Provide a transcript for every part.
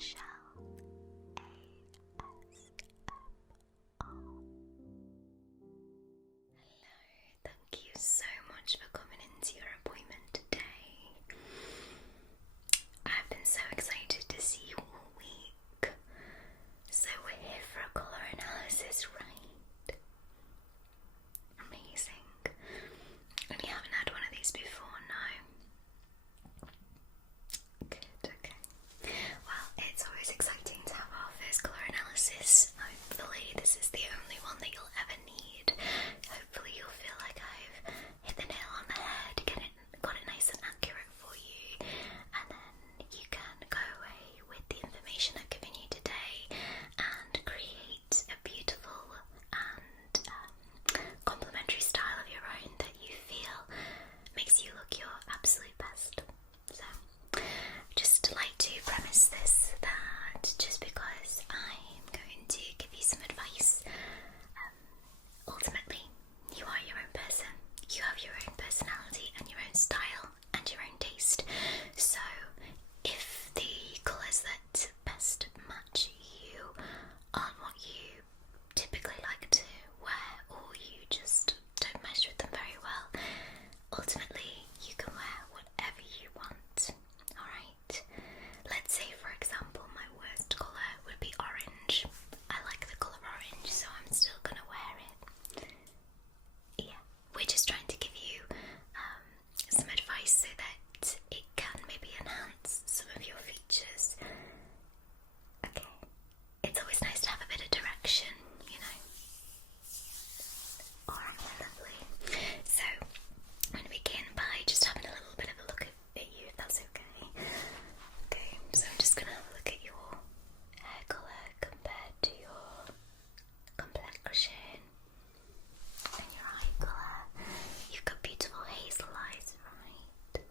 Michelle ASMR. Hello, thank you so much for coming into your appointment today. I've been so excited to see you all week. So we're here for a colour analysis, right? Amazing. And you haven't had one of these before, no? Good, okay. Well, it's always exciting to have our first colour analysis. Hopefully this is the only one that you'll ever need. Hopefully you'll feel like I've hit the nail on the head, got it nice and accurate for you, and then you can go away with the information I've given you today and create a beautiful and complementary style of your own that you feel makes you look your absolute best. So, just like to premise this that just because I'm going to give you some advice, ultimately you are your own person. You have your own personality and your own style and your own taste. So if the colours that best match you aren't what you typically like to wear, or you just don't mesh with them very well, ultimately you can wear whatever you want. Alright? Let's say, for example, my worst colour would be orange. I like the colour orange, so I'm still gonna wear it. Yeah, we're just trying to give you some advice so that it can maybe enhance some of your features. Okay, it's always nice to have a bit of direction, you know. Alright, lovely. So, I'm going to begin by just having a little bit of a look at you, if that's okay. Okay, so I'm just going to have a look at your hair colour compared to your complexion and your eye colour. You've got beautiful hazel eyes, right?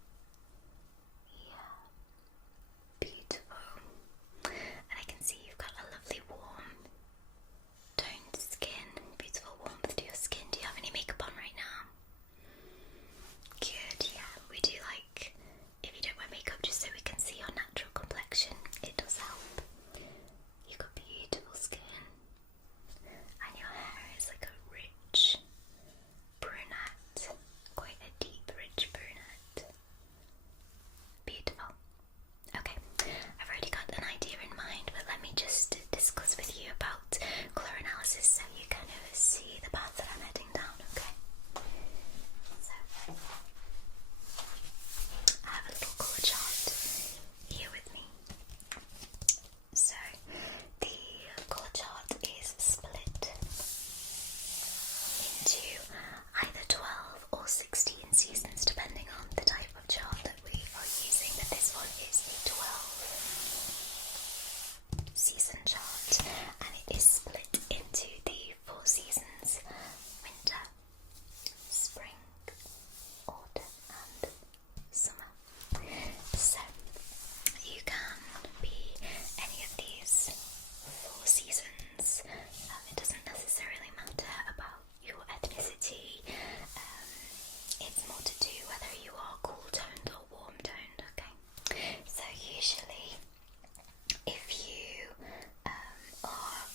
Yeah, beautiful. And I can see you've got a lovely warm toned skin, beautiful warmth to your skin. Do you have any makeup on right now? Good, yeah, we do like if you don't wear makeup just so we can see your natural complexion. It does help. You've got beautiful skin and your hair is like a rich brunette, quite a deep rich brunette. Beautiful. Okay, I've already got an idea in mind, but let me just discuss with you about colour analysis so you kind of see the path that I'm heading down, okay? So, I have a little colour chart here with me. So, the colour chart is split into either 12 or 16 seasons depending on the type of chart that we are using, but this one is a 12 season chart and it is split into the 4 seasons: winter, spring, autumn and summer. So you can be any of these 4 seasons. It doesn't necessarily matter about your ethnicity. It's more to do whether you are cool toned or warm toned, okay? So usually if you are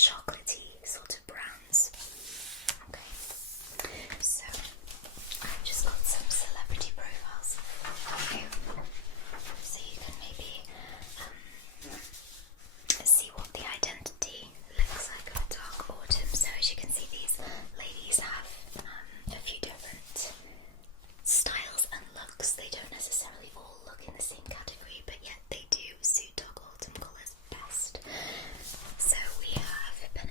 chocolatey sort of browns. Okay, so I've just got some celebrity profiles for you, so you can maybe see what the identity looks like of dark autumn. So as you can see, these ladies have a few different styles and looks. They don't necessarily all look in the same category, but yet they do suit dark autumn colours best. So we have Ben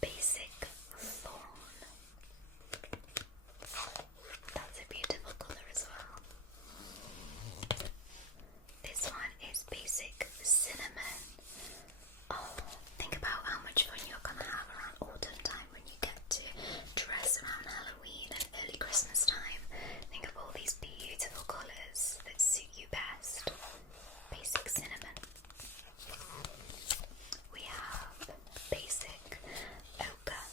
basic fawn. That's a beautiful colour as well. This one is basic cinnamon. Oh, think about how much fun you're gonna have around autumn time when you get to dress around Halloween and early Christmas time. Think of all these beautiful colours that suit you best. Basic cinnamon. We have basic ochre.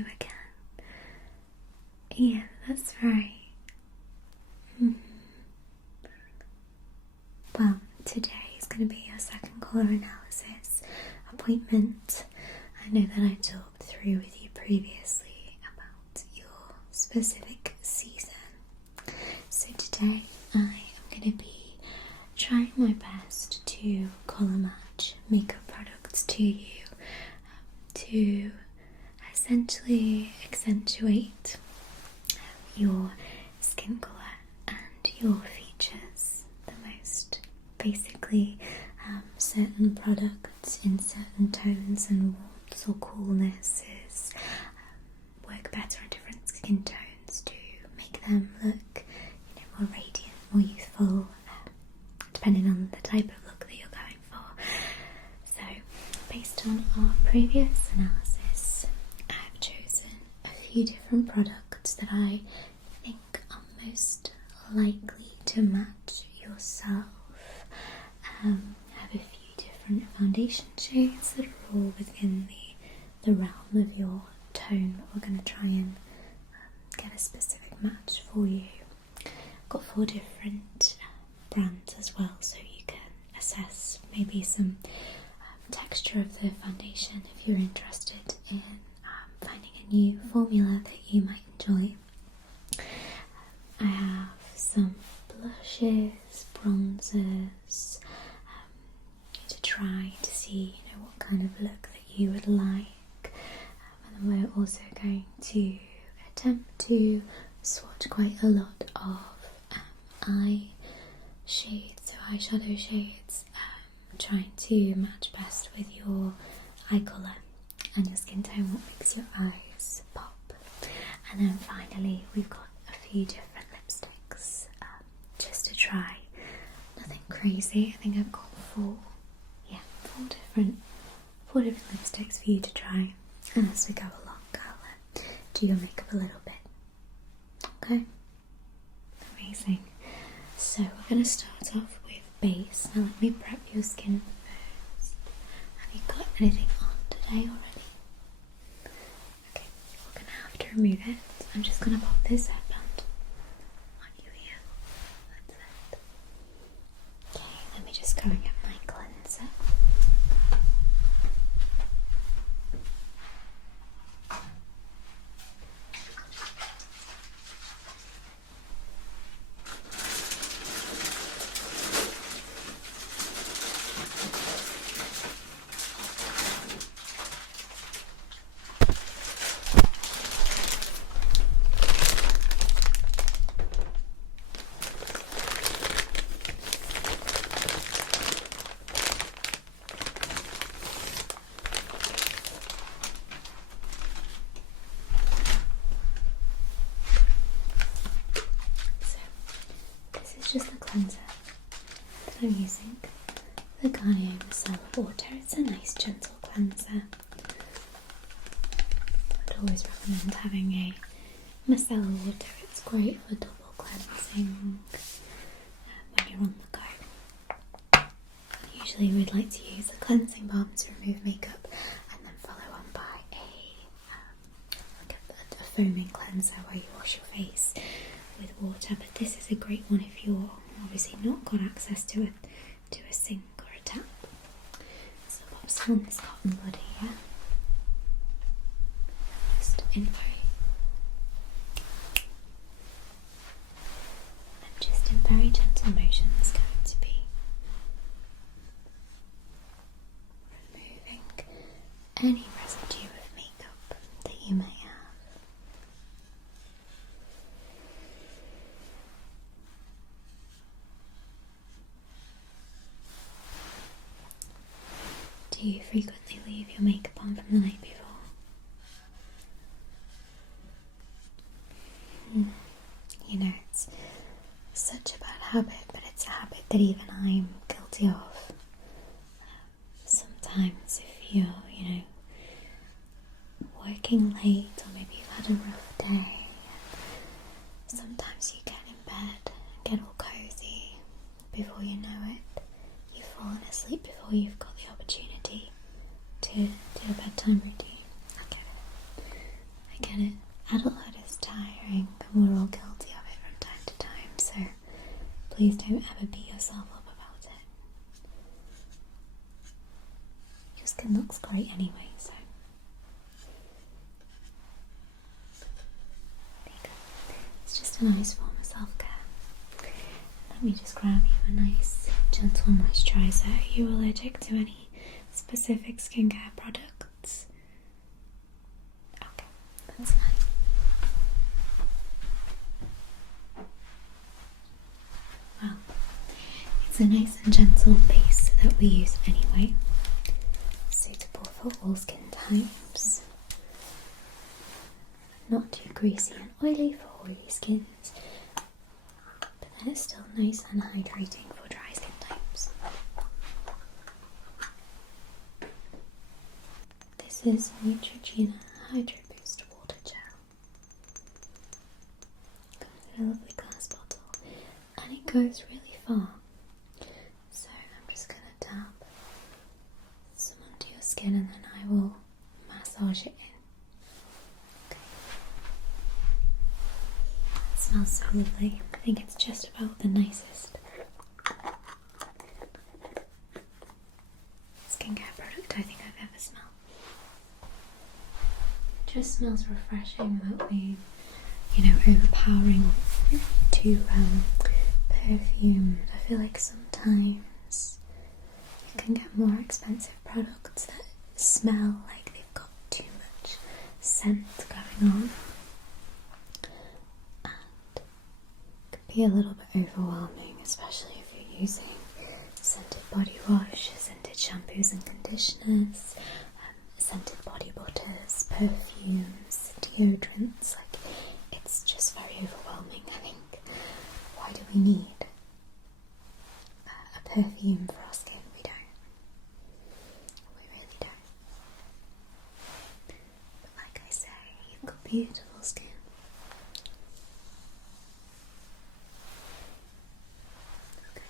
you again. Yeah, that's right. Well, today is going to be your second colour analysis appointment. I know that I talked through with you previously about your specific season. So today I am going to be trying my best to colour match makeup products to you to essentially accentuate your skin colour and your features the most. Basically, certain products in certain tones and warmths or coolnesses work better on different skin tones to make them look, more radiant, more youthful, depending on the type of look that you're going for. So, based on our previous analysis, I've chosen a few different products that I think are most likely to match yourself. I have a few different foundation shades that are all within the realm of your tone, but we're going to try and get a specific match for you. I've got 4 different brands as well, so you can assess maybe some texture of the foundation if you're interested in finding a new formula that you might enjoy. I have some blushes, bronzers to try to see what kind of look that you would like, and then we're also going to attempt to swatch quite a lot of eye shades, so eyeshadow shades, trying to match best with your eye colour and your skin tone, what makes your eyes pop. And then finally we've got a few different lipsticks just to try. Nothing crazy. I think I've got 4 different lipsticks for you to try, and as we go along I'll do your makeup a little bit. Okay? Amazing. So we're going to start off with base. Now let me prep your skin first. Have you got anything on today already? Okay, we're going to have to remove it. I'm just going to pop this headband on you here. That's it. Okay, let me just go and get my cleanser. Just the cleanser that I'm using, the Garnier Micellar Water. It's a nice gentle cleanser. I'd always recommend having a micellar water. It's great for double cleansing when you're on the go. Usually we'd like to use a cleansing balm to remove makeup and then follow on by a foaming cleanser where you wash your face with water, but this is a great one if you're obviously not got access to a sink or a tap. So pop some on this cotton bud here, just in very gentle motions, going to be removing any residue of makeup that you may have. Do you frequently leave your makeup on from the night before? It's such a bad habit, but it's a habit that even I'm guilty of. Sometimes if you're, working late, or maybe you've had a rough day, sometimes you get in bed and get all cozy. Before you know it, you've fallen asleep before you've got the opportunity to do a bedtime routine. I we're all guilty of it from time to time, so please don't ever beat yourself up about it. Your skin looks great anyway, so there you go. It's just a nice form of self-care. Let me just grab you a nice gentle moisturiser. Are you allergic to any specific skincare products? Okay, that's fine. Well, it's a nice and gentle base that we use anyway, suitable for all skin types. Not too greasy and oily for oily skins, but then it's still nice and hydrating for dry skin types. This is Neutrogena Hydro Boost Water Gel. Comes in a lovely glass bottle, and it goes really far. So I'm just going to dab some onto your skin, and then I will massage it in. Okay. It smells so lovely. I think it's just about the nicest skincare product I think I've ever smelled. It just smells refreshing without being, overpowering or too perfumed. I feel like sometimes you can get more expensive products that smell like they've got too much scent going on, and it can be a little bit overwhelming, especially if you're using scented body wash, scented shampoos and conditioners, scented body butters, perfumes, deodorants. Like, it's just very overwhelming. I think, why do we need a perfume for our skin? We don't. We really don't. But like I say, you've got beautiful skin. Okay.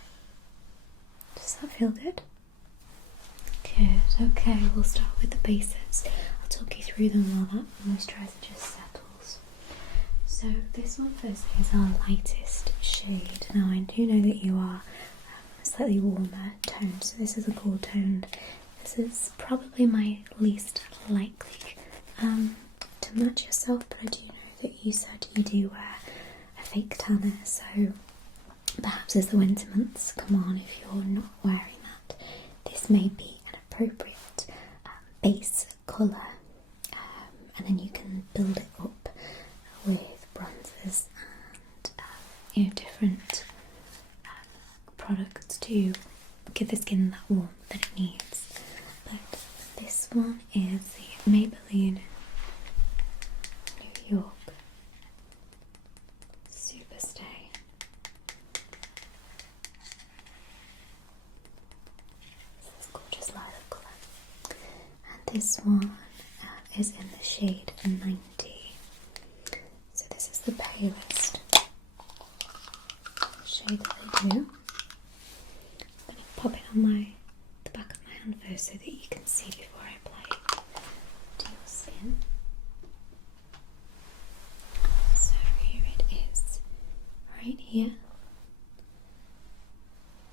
Does that feel good? Good. Okay, we'll start with the basics. I'll talk you through them while that moisturiser just settles. So this one first is our lightest shade. Now I do know that you are a slightly warmer toned, so this is a cool toned. This is probably my least likely to match yourself, but I do know that you said you do wear a fake tanner, so perhaps as the winter months come on, if you're not wearing that, this may be an appropriate base colour, and then you can build it up with bronzers and different products to give the skin that warmth that it needs. But this one is the Maybelline New York Superstay. This gorgeous lilac colour, and this one is in the shade 90. So this is the palest shade that they do. I'm going to pop it on the back of my hand first so that you can see before I apply it to your skin. So here it is, right here.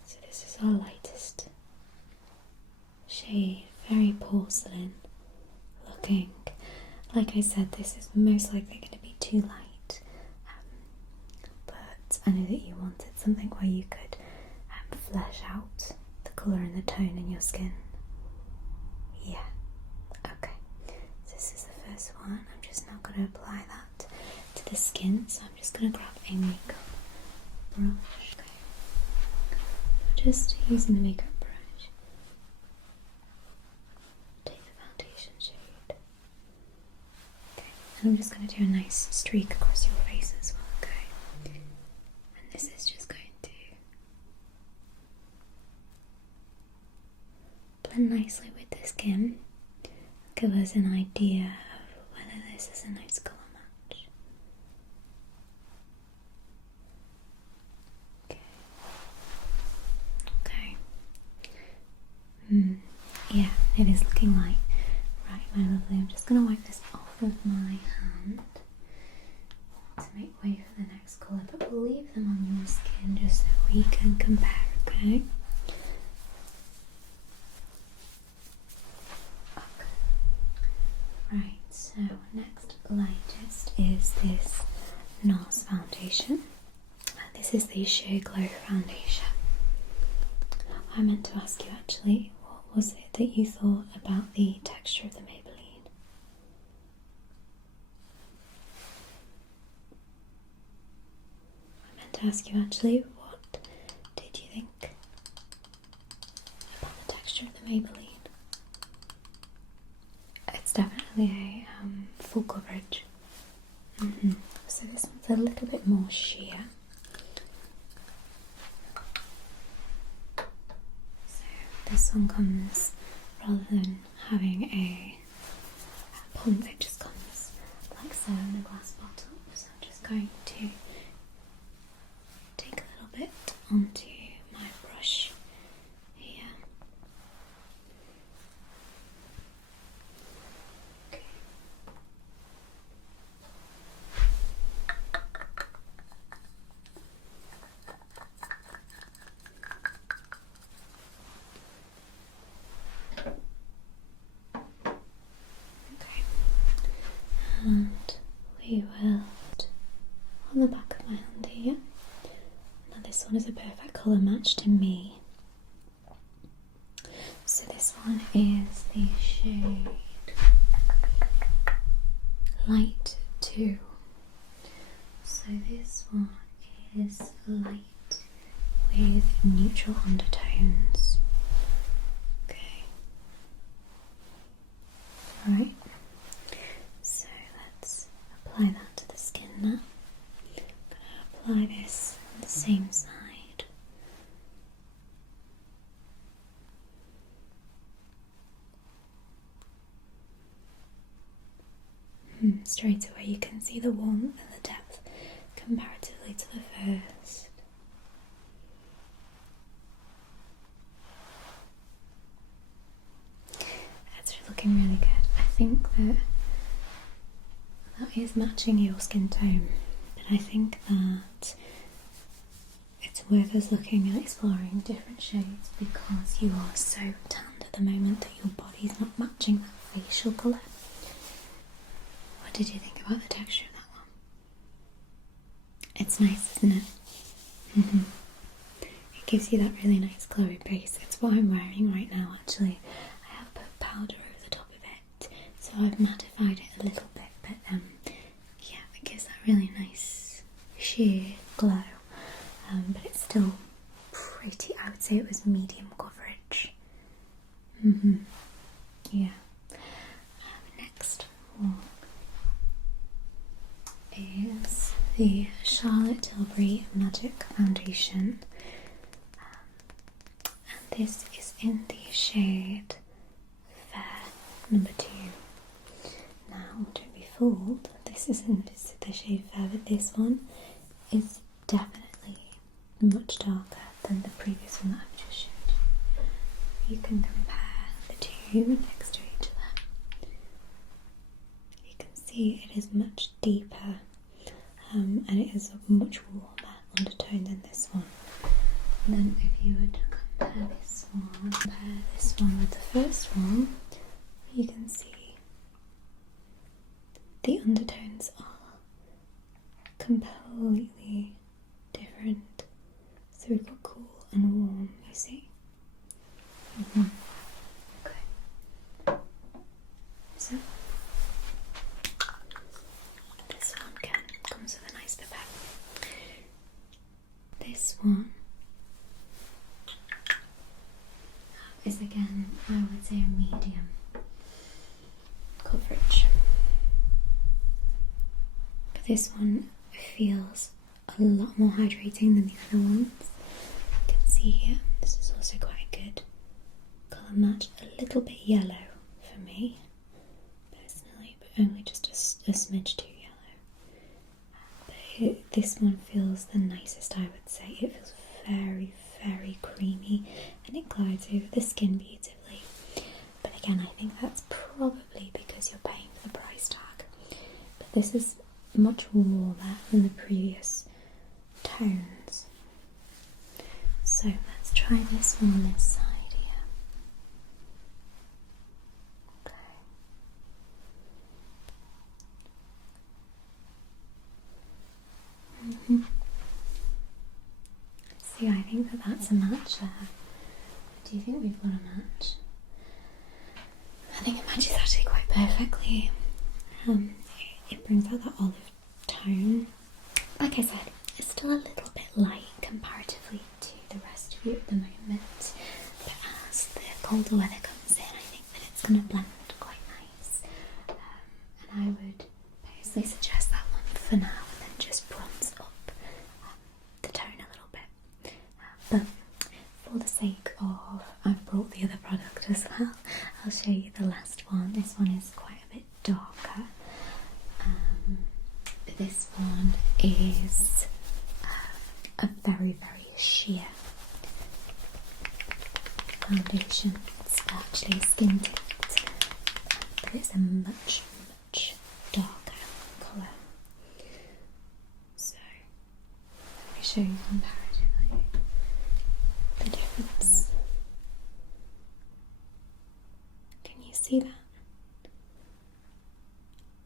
So this is our lightest shade, very porcelain looking. Like I said, this is most likely going to be too light, but I know that you wanted something where you could flesh out the colour and the tone in your skin. Yeah, okay. So this is the first one. I'm just now going to apply that to the skin, so I'm just going to grab a makeup brush. Okay. Just using the makeup brush, take the foundation shade. Okay. And I'm just going to do a nice streak across your face as well, okay? And this is just going to blend nicely with the skin, give us an idea of whether this is a nice colour match. Okay. Yeah, it is looking like. Right, my lovely, I'm just going to wipe this off with my hand. So to make way for the next colour, but we'll leave them on your skin just so we can compare, okay? Right, so next lightest is this NARS foundation. This is the Sheer Glow foundation. I meant to ask you actually, what was it that you thought about the texture of the Maybelline? I meant to ask you actually, what did you think about the texture of the Maybelline? It's definitely a full coverage. So this one's a little bit more sheer. So this one comes, rather than having a pump, it just comes like so in a glass bottle. So I'm just going to take a little bit onto my brush here. Okay. And we will on the back of my hand here. Now this one is a perfect colour match to me. So this one is the shade Light 2. So this one is light with neutral undertones. Okay. Alright. So let's apply that to the skin now. I'm going to apply this on the same side. Straight away you can see the warmth and the depth comparatively to the first. That's looking really good. I think that is matching your skin tone, but I think that it's worth us looking at exploring different shades because you are so tanned at the moment that your body's not matching that facial colour. What did you think about the texture of that one? It's nice, isn't it? It gives you that really nice glowy base. It's what I'm wearing right now actually. I have put powder over the top of it, so I've mattified it a little bit, but yeah, it gives that really nice sheer glow. But it's still pretty, I would say it was medium coverage. Yeah. Next one is the Charlotte Tilbury Magic Foundation. And this is in the shade Fair number 2. Now, don't be fooled, this isn't the shade Fair, but this one is definitely much darker than the previous one that I've just showed you. You can compare the two next to each other. You can see it is much deeper and it is a much warmer undertone than this one. And then if you would compare this one with the first one, you can see the undertones are completely different. So we've got cool and warm, you see? Okay. So this one again comes with a nice pipette. This one is again, I would say, a medium coverage. But this one feels a lot more hydrating than the other ones. You can see here, this is also quite a good colour match. A little bit yellow for me, personally, but only just a smidge too yellow. But this one feels the nicest, I would say. It feels very, very creamy and it glides over the skin beautifully. But again, I think that's probably because you're paying for the price tag. But this is much warmer than the previous tones. So let's try this one on this side here. Okay. See, I think that that's a match there. Do you think we've got a match? I think it matches actually quite perfectly. It brings out that olive tone. Like I said, it's still a little bit light comparatively to the rest of you at the moment. But as the colder weather comes in, I think that it's going to blend quite nice. And I would personally suggest that one for now, and then just bronze up the tone a little bit. But for the sake of, I've brought the other product as well, I'll show you the last one. This one is quite a bit darker. This one is a very, very sheer foundation. It's actually skin tint, but it's a much, much darker colour. So, let me show you comparatively the difference. Can you see that?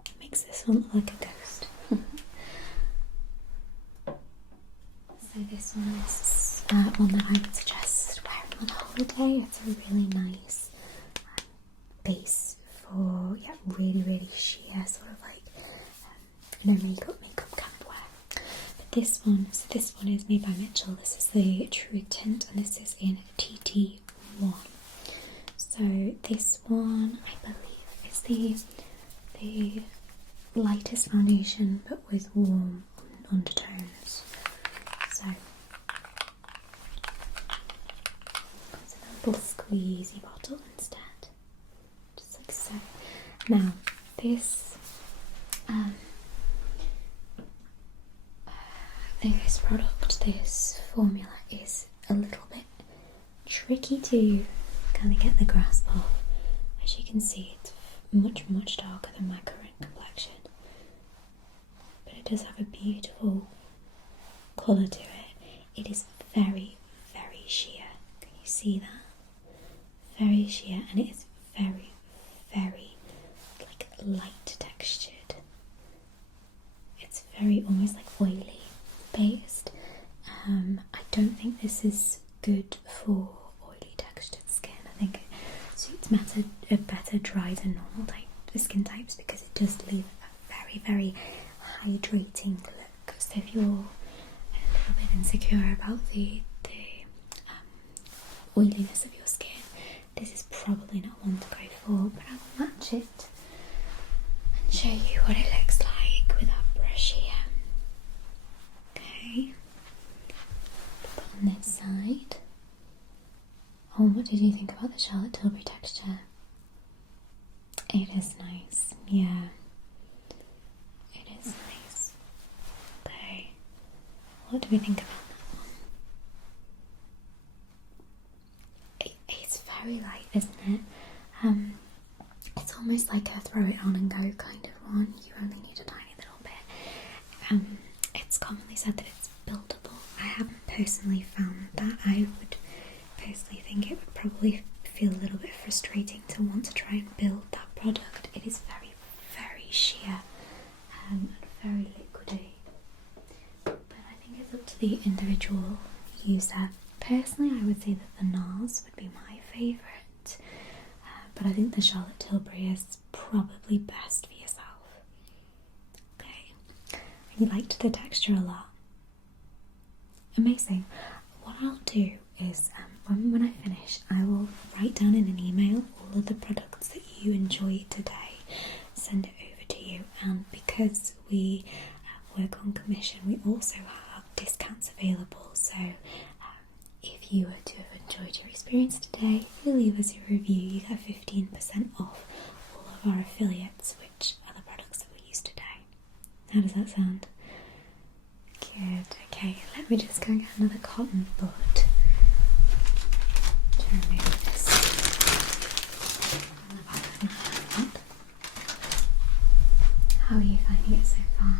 It makes this one look like a ghost. So this one is one that I would suggest wearing on holiday. It's a really nice base for really, really sheer, sort of like makeup kind of wear. But this one is made by Mitchell. This is the True Tint, and this is in TT1. So this one, I believe, is the lightest foundation, but with warm undertones. So it's a little squeezy bottle instead, just like so. Now this this product, this formula is a little bit tricky to kind of get the grasp of. As you can see, it's much darker than my current complexion, but it does have a beautiful colour to it. It is very, very sheer. Can you see that? Very sheer, and it is very, very like light textured. It's very almost like oily based. I don't think this is good for oily textured skin. I think it suits better dry than normal skin types, because it does leave a very, very hydrating look. So if you're a little bit insecure about the oiliness of your skin, this is probably not one to go for. But I will match it and show you what it looks like with our brush here. Okay, put on this side. Oh, what did you think about the Charlotte Tilbury texture? It is nice, yeah. It is nice. Okay, what do we think about that one? It's very light, isn't it? It's almost like a throw it on and go kind of one. You only need a tiny little bit. It's commonly said that it's buildable. I haven't personally found that. I would personally think it would probably feel a little bit frustrating to want to try and build that product. It is very, very sheer and very liquidy. But I think it's up to the individual user. Personally, I would say that the NARS would be my favourite. But I think the Charlotte Tilbury is probably best for yourself. Okay. You liked the texture a lot. Amazing. What I'll do is when I finish, I will write down in an email all of the products that you enjoyed today, send it over to you, and because we work on commission, we also have discounts available. So if you were to have enjoyed your experience today, if you leave us a review, you get 15% off all of our affiliates, which are the products that we use today. How does that sound? Good. Okay, let me just go and get another cotton bud to remove this on the back of my hand. How are you finding it so far?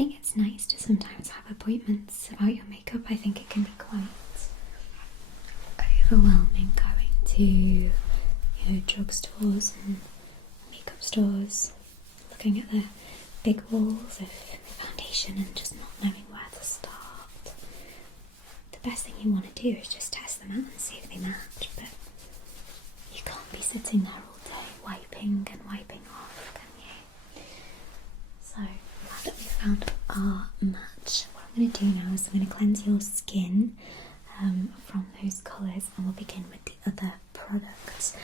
think it's nice to sometimes have appointments about your makeup. I think it can be quite overwhelming going to, drugstores and makeup stores, looking at the big walls of foundation and just not knowing where to start. The best thing you want to do is just test them out and see if they match, but you can't be sitting there all day wiping and wiping off, can you? So now that we've found our match, what I'm going to do now is I'm going to cleanse your skin from those colours, and we'll begin with the other products,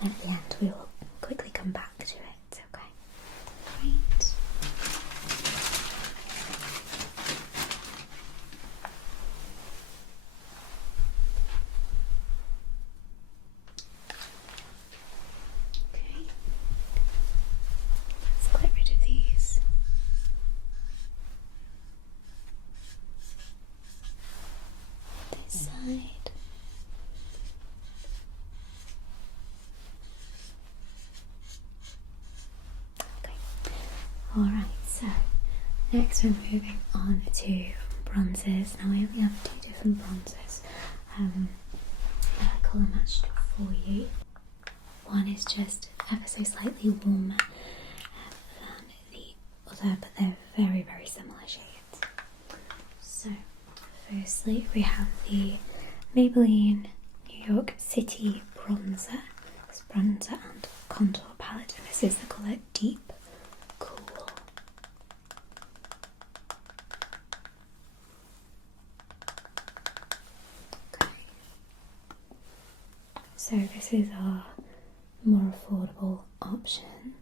and then at the end we will quickly come back to it, okay? Right. Okay. Let's get rid of these. This side. Alright, so next we're moving on to bronzers. Now I only have 2 different bronzers that are colour matched for you. One is just ever so slightly warmer than the other, but they're very, very similar shades. So firstly we have the Maybelline New York City bronzer. This bronzer and contour palette, and this is the colour Deep Cool. Okay. So this is our more affordable option.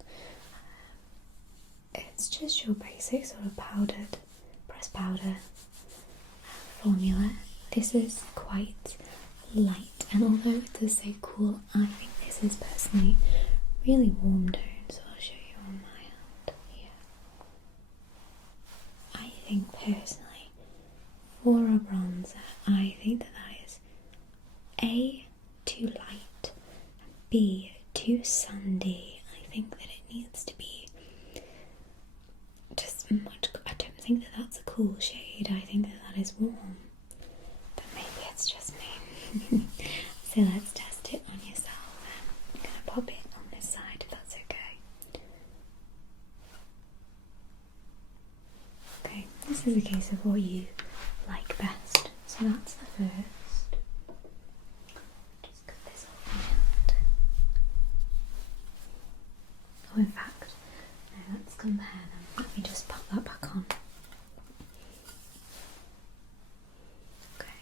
It's just your basic sort of powdered, pressed powder formula. This is quite light, and although it does say cool, I think this is personally really warm tone, so I'll show you on my hand here. I think personally, for a bronzer, I think that is A, too light, B, too sandy. I think that it needs to be just much. I don't think that that's a cool shade. I think that that is warm, but maybe it's just me. So let's test it on yourself. I'm gonna pop it on this side if that's okay. Okay, this is a case of what you like best. So that's the first. Just cut this off my hand. Oh, in fact, no, let's compare them. Let me just pop that back on. Okay.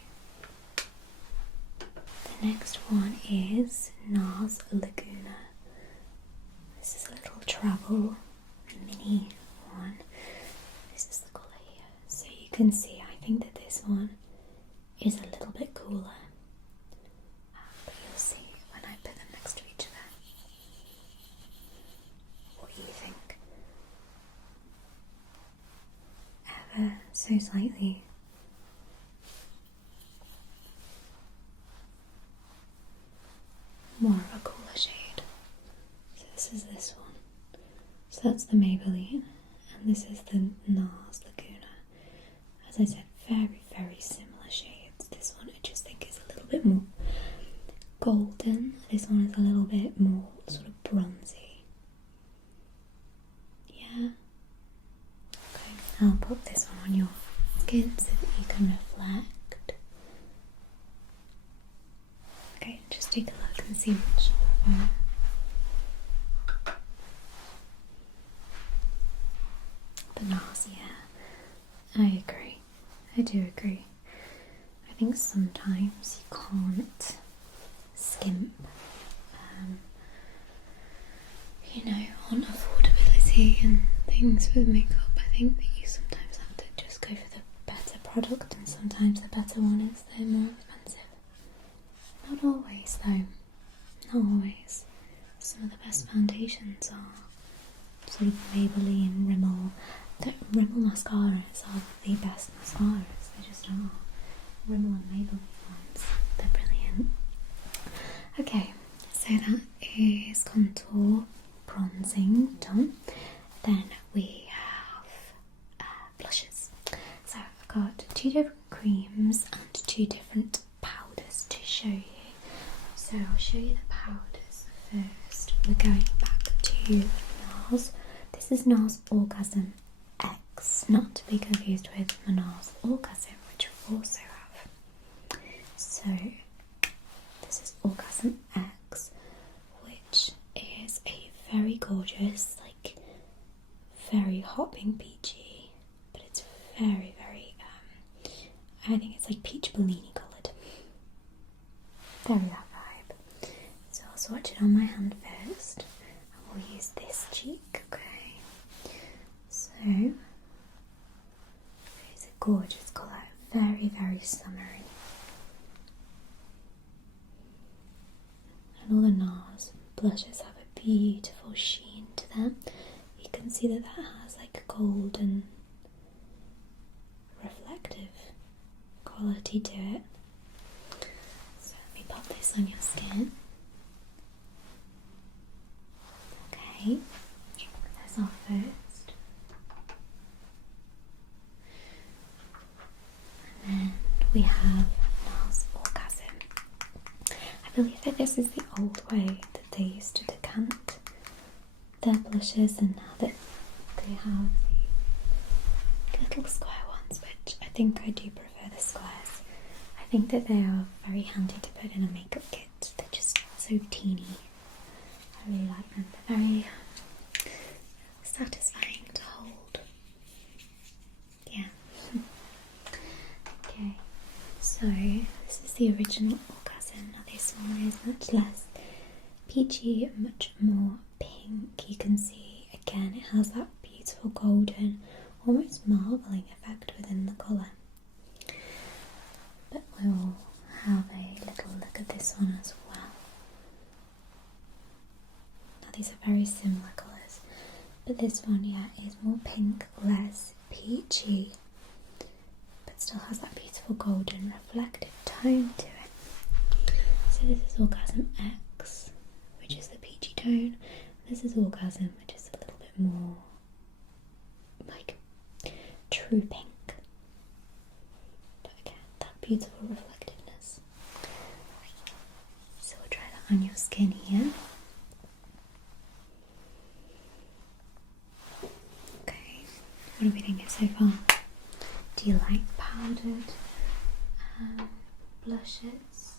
The next one is NARS Laguna. This is a little travel mini one. This is the colour here. So you can see, I think that this one is a little bit cooler. But you'll see when I put them next to each other what you think. Ever so slightly. More of a cooler shade. So this is this one. So that's the Maybelline, and this is the NARS Laguna. As I said, very, very similar shades. This one I just think is a little bit more golden. This one is a little bit more sort of bronzy. Yeah. Okay, I'll put this one on your skin so that you can reflect. Okay, just take a look and see which you prefer. The NARS, yeah. I agree. I do agree. I think sometimes you can't skimp, on affordability and things with makeup. I think that you sometimes have to just go for the better product, and sometimes the better one is the more expensive. Not always though. Not always. Some of the best foundations are sort of Maybelline, Rimmel. The Rimmel mascaras are the best mascaras. They just are. Rimmel and Maybelline ones. They're brilliant. Okay, so that is contour bronzing done. Then we have blush two different creams and two different powders to show you. So I'll show you the powders first. We're going back to NARS. This is NARS Orgasm X, not to be confused with NARS Orgasm, which we also have. So this is Orgasm X, which is a very gorgeous, like very hot pink peachy, but it's very, I think it's like peach Bellini coloured. Very that vibe. So I'll swatch it on my hand first, and we'll use this cheek, okay? So it's a gorgeous colour, very, very summery. And all the NARS blushes have a beautiful sheen to them. You can see that has like a golden reflective quality to it. So let me pop this on your skin. Okay, that's our first. And then we have NARS Orgasm. I believe that this is the old way that they used to decant their blushes, and now that they have the little square ones, which I think I do prefer the squares. I think that they are very handy to put in a makeup kit. They're just so teeny. I really like them. They're very satisfying to hold. Yeah. Okay, so this is the original Orgasm. Now this one is much less peachy, much more pink. You can see again it has that beautiful golden, almost marbling effect within the colour. But we'll have a little look at this one as well. Now these are very similar colours, but this one, yeah, is more pink, less peachy, but still has that beautiful golden reflective tone to it. So this is Orgasm X, which is the peachy tone. This is Orgasm, which is a little bit more like true pink. But again, that beautiful reflectiveness. So we'll try that on your skin here. Okay, what are we thinking so far? Do you like powdered blushes?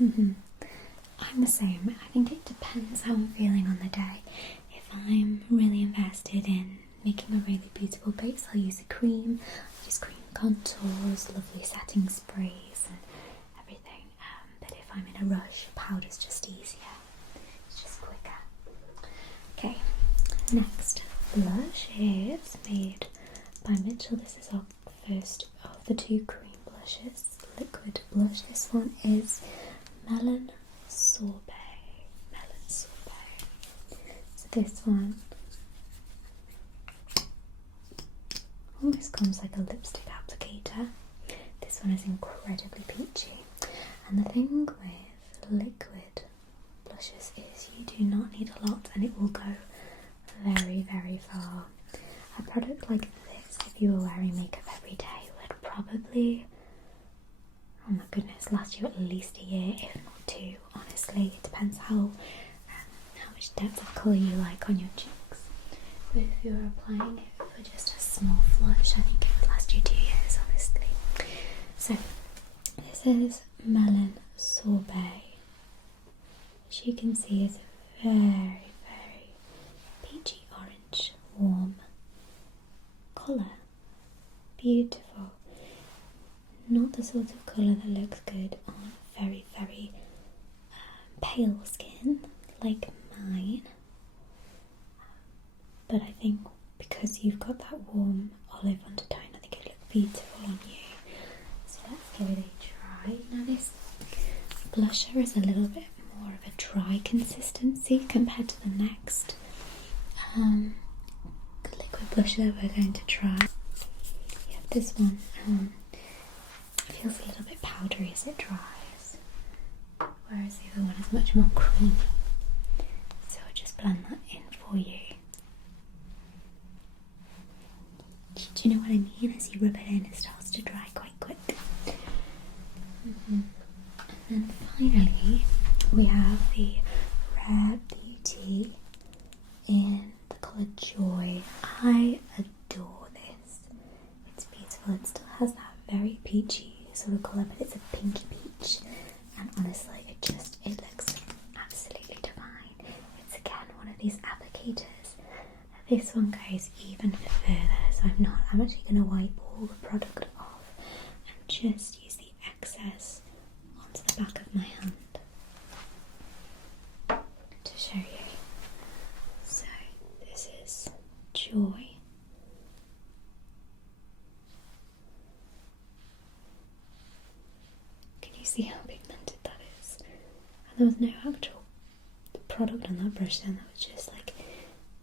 I'm the same. I think it depends how I'm feeling on the day. If I'm really invested in making a really beautiful base, I'll use a cream. I'll use cream contours, lovely setting sprays and everything. But if I'm in a rush, powder's just easier. It's just quicker. Okay, next blush is made by Mitchell. This is our first of the two cream blushes. Liquid blush. This one is Melon Sorbet. So this one almost comes like a lipstick applicator. This one is incredibly peachy. And the thing with liquid blushes is you do not need a lot and it will go very, very far. A product like this, if you were wearing makeup every day, would probably, oh my goodness, last you at least a year, if not two. Honestly, it depends how much depth of colour you like on your cheeks. But if you're applying it for just a small flush, I think it would last you 2 years, honestly. So this is Melon Sorbet, which you can see is a very, very peachy orange, warm colour. Beautiful. Not the sort of colour that looks good on very, very pale skin like mine, but I think because you've got that warm olive undertone, I think it looks beautiful on you. So let's give it a try. Now this blusher is a little bit more of a dry consistency compared to the next liquid blusher we're going to try. Yeah, this one feels a little bit powdery as it dries, whereas the other one is much more creamy. So I'll just blend that in for you. and as you rub it in, it starts to dry quite quick. And then finally, we have the Rare Beauty in the colour Joy. I adore this. It's beautiful. It still has that very peachy sort of colour, but it's a pinky peach. And honestly, it looks absolutely divine. It's again one of these applicators. This one goes even further, so I'm actually going to wipe all the product off and just use the excess onto the back of my hand to show you. So this is Joy. Can you see how pigmented that is? And there was no actual product on that brush then, that was just like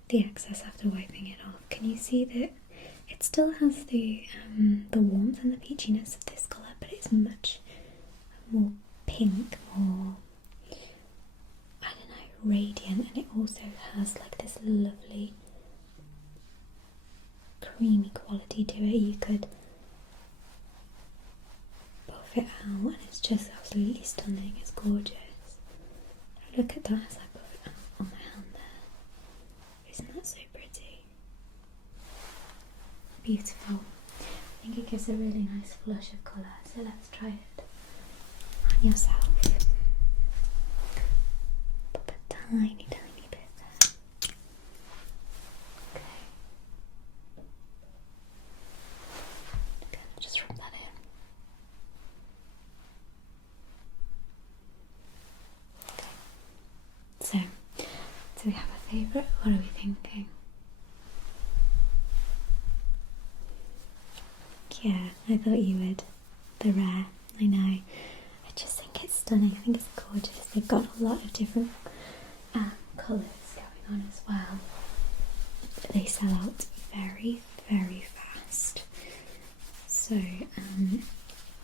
the excess after wiping it off. Can you see that it still has the warmth and the peachiness of this colour, but it's much more pink, more, I don't know, radiant, and it also has like this lovely creamy quality to it. You could buff it out and it's just absolutely stunning. It's gorgeous. Look at that as I buff it out on my hand there. Isn't that so pretty? Beautiful. I think it gives a really nice flush of colour, so let's try it on yourself. Pop a tiny bit there. Okay. Okay, I'll just rub that in. Okay. So, do we have a favourite? What are we thinking? Yeah, I thought you would. The Rare, I know. I just think it's stunning. I think it's gorgeous. They've got a lot of different colours going on as well. They sell out very, very fast. So,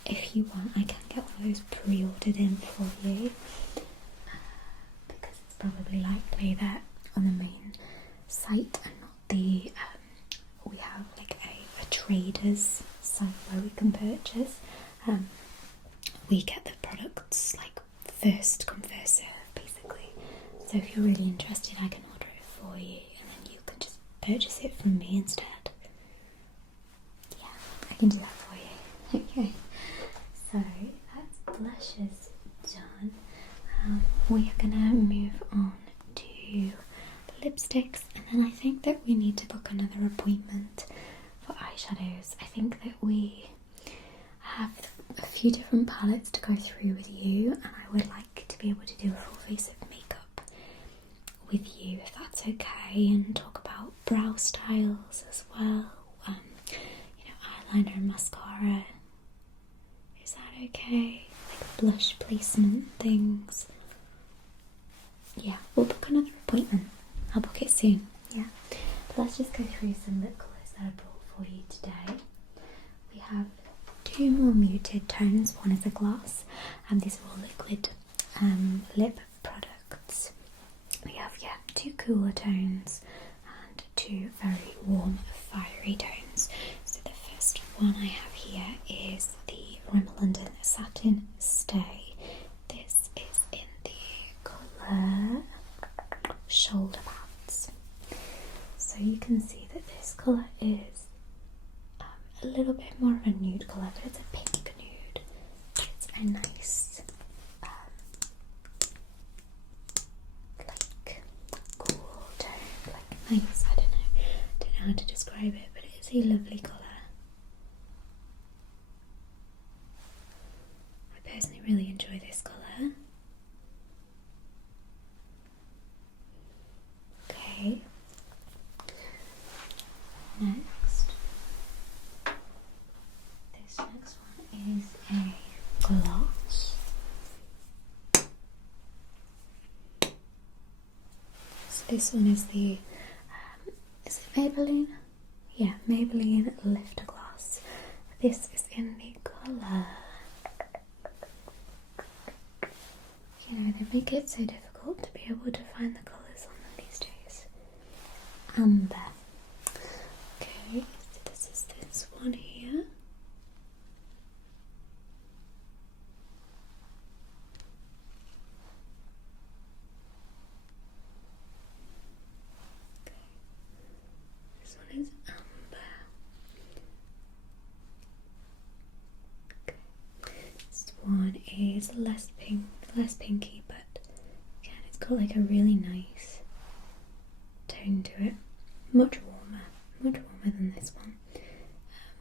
if you want, I can get one of those pre-ordered in for you. Because it's probably likely that on the main site and not the we have like a trader's site where we can purchase. We get the products like first come first serve basically, so if you're really interested I can order it for you and then you can just purchase it from me instead. Yeah, I can do that for you. Okay, so that's blushes done. We are gonna move on to lipsticks, and then I think that we need to book another appointment for eyeshadows. I think that we have a few different palettes to go through with you, and I would like to be able to do a full face of makeup with you, if that's okay, and talk about brow styles as well, eyeliner and mascara. Is that okay? Like blush placement things. Yeah, we'll book another appointment. I'll book it soon. Yeah. But let's just go through some lip colours that I brought for you today. We have two more muted tones. One is a gloss, and these are all liquid lip products. We have two cooler tones and two very warm, fiery tones. So the first one I have here is the Rimmel London Satin Stay. This is in the colour Shoulder Pads. So you can see that this colour is a little bit more of a nude colour, but it's a pink nude. It's a nice like cool tone, like nice, I don't know how to describe it, but it is a lovely colour. I personally really enjoy this colour. Okay. Next. This next one is a gloss. So this one is the, is it Maybelline? Yeah, Maybelline Lifter Gloss. This is in the colour, they make it so difficult to be able to find the colours on them these days. Amber. Okay, so this is this one here. is less pinky, but again, it's got like a really nice tone to it. Much warmer than this one,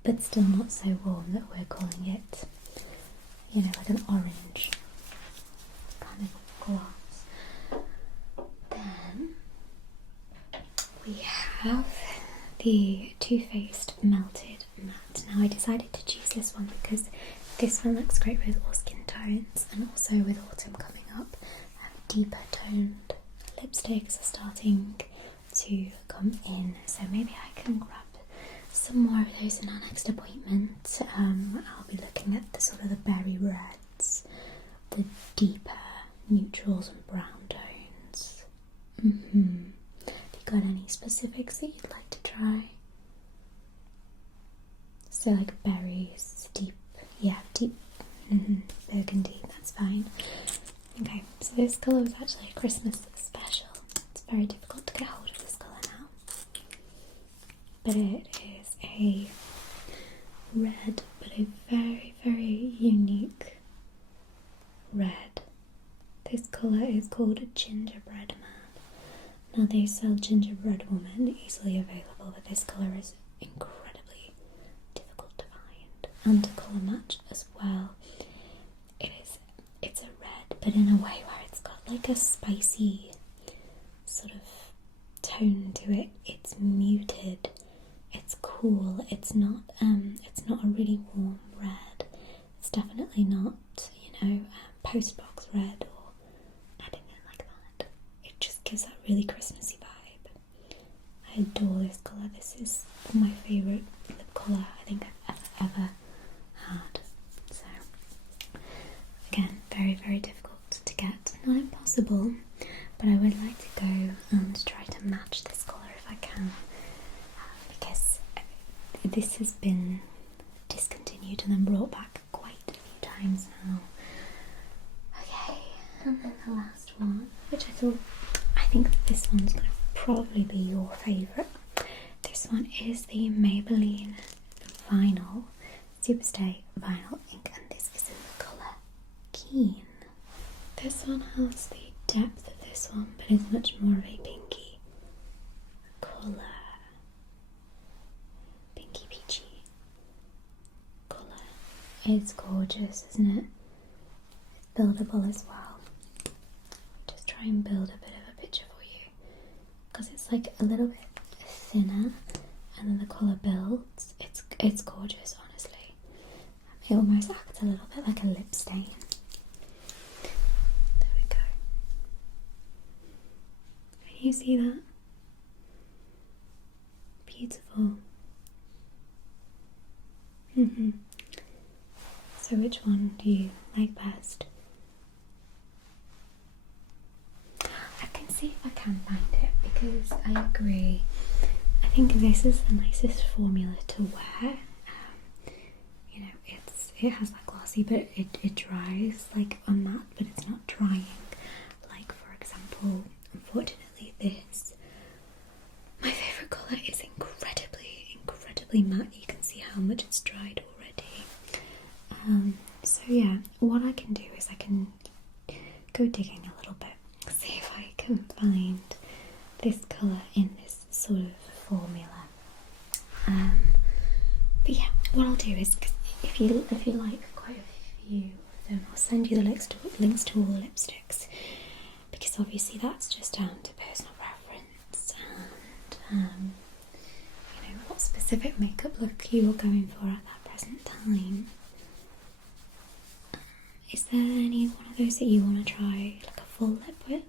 but still not so warm that we're calling it, you know, like an orange kind of gloss. Then we have the Too Faced Melted Matte. Now I decided to choose this one because this one looks great with all skin tones, and also with autumn coming up, deeper toned lipsticks are starting to come in, so maybe I can grab some more of those in our next appointment. I'll be looking at the sort of the berry reds, the deeper neutrals and brown tones. Have you got any specifics that you'd like to try? So like berries, deep burgundy, that's fine. Okay, so this colour was actually a Christmas special. It's very difficult to get hold of this colour now, but it is a red, but a very, very unique red. This colour is called a Gingerbread Man. Now they sell Gingerbread Woman easily available, but this colour is incredibly difficult to find and to colour match as well. It's a red, but in a way where it's got like a spicy sort of tone to it. It's muted, it's cool, it's not a really warm red. It's definitely not, you know, postbox red or anything like that. It just gives that really Christmassy vibe. I adore this colour. This is my favourite lip colour I think I've ever had. So again, very, very difficult to get. Not impossible, but I would like to go and try to match this colour if I can, because this has been discontinued and then brought back quite a few times now. Okay, and then the last one, which I think this one's going to probably be your favourite. This one is the Maybelline Vinyl Superstay Vinyl Ink, and this is in the colour Keen. This one has the depth of this one, but is much more of a pinky colour. Pinky peachy colour. It's gorgeous, isn't it? It's buildable as well. Just try and build a bit of a picture for you, because it's like a little bit thinner and then the colour builds. It's gorgeous, honestly. It almost acts a little bit like a lip stain. There we go. Can you see that? Beautiful. So which one do you like best? I can see if I can find it, because I agree. I think this is the nicest formula to wear. You know, it has that glossy, but it dries like a matte, but it's not drying. Like, for example, unfortunately this, my favourite colour is incredibly matte. You can see how much it's dried already. So yeah, what I can do is I can go digging a little bit, see if I can find this colour in this sort of formula. But yeah, what I'll do is, if you like quite a few of them, I'll send you the links to all the lipsticks, because obviously that's just down to personal preference and you know, what specific makeup look you're going for at that present time. Is there any one of those that you want to try like a full lip with?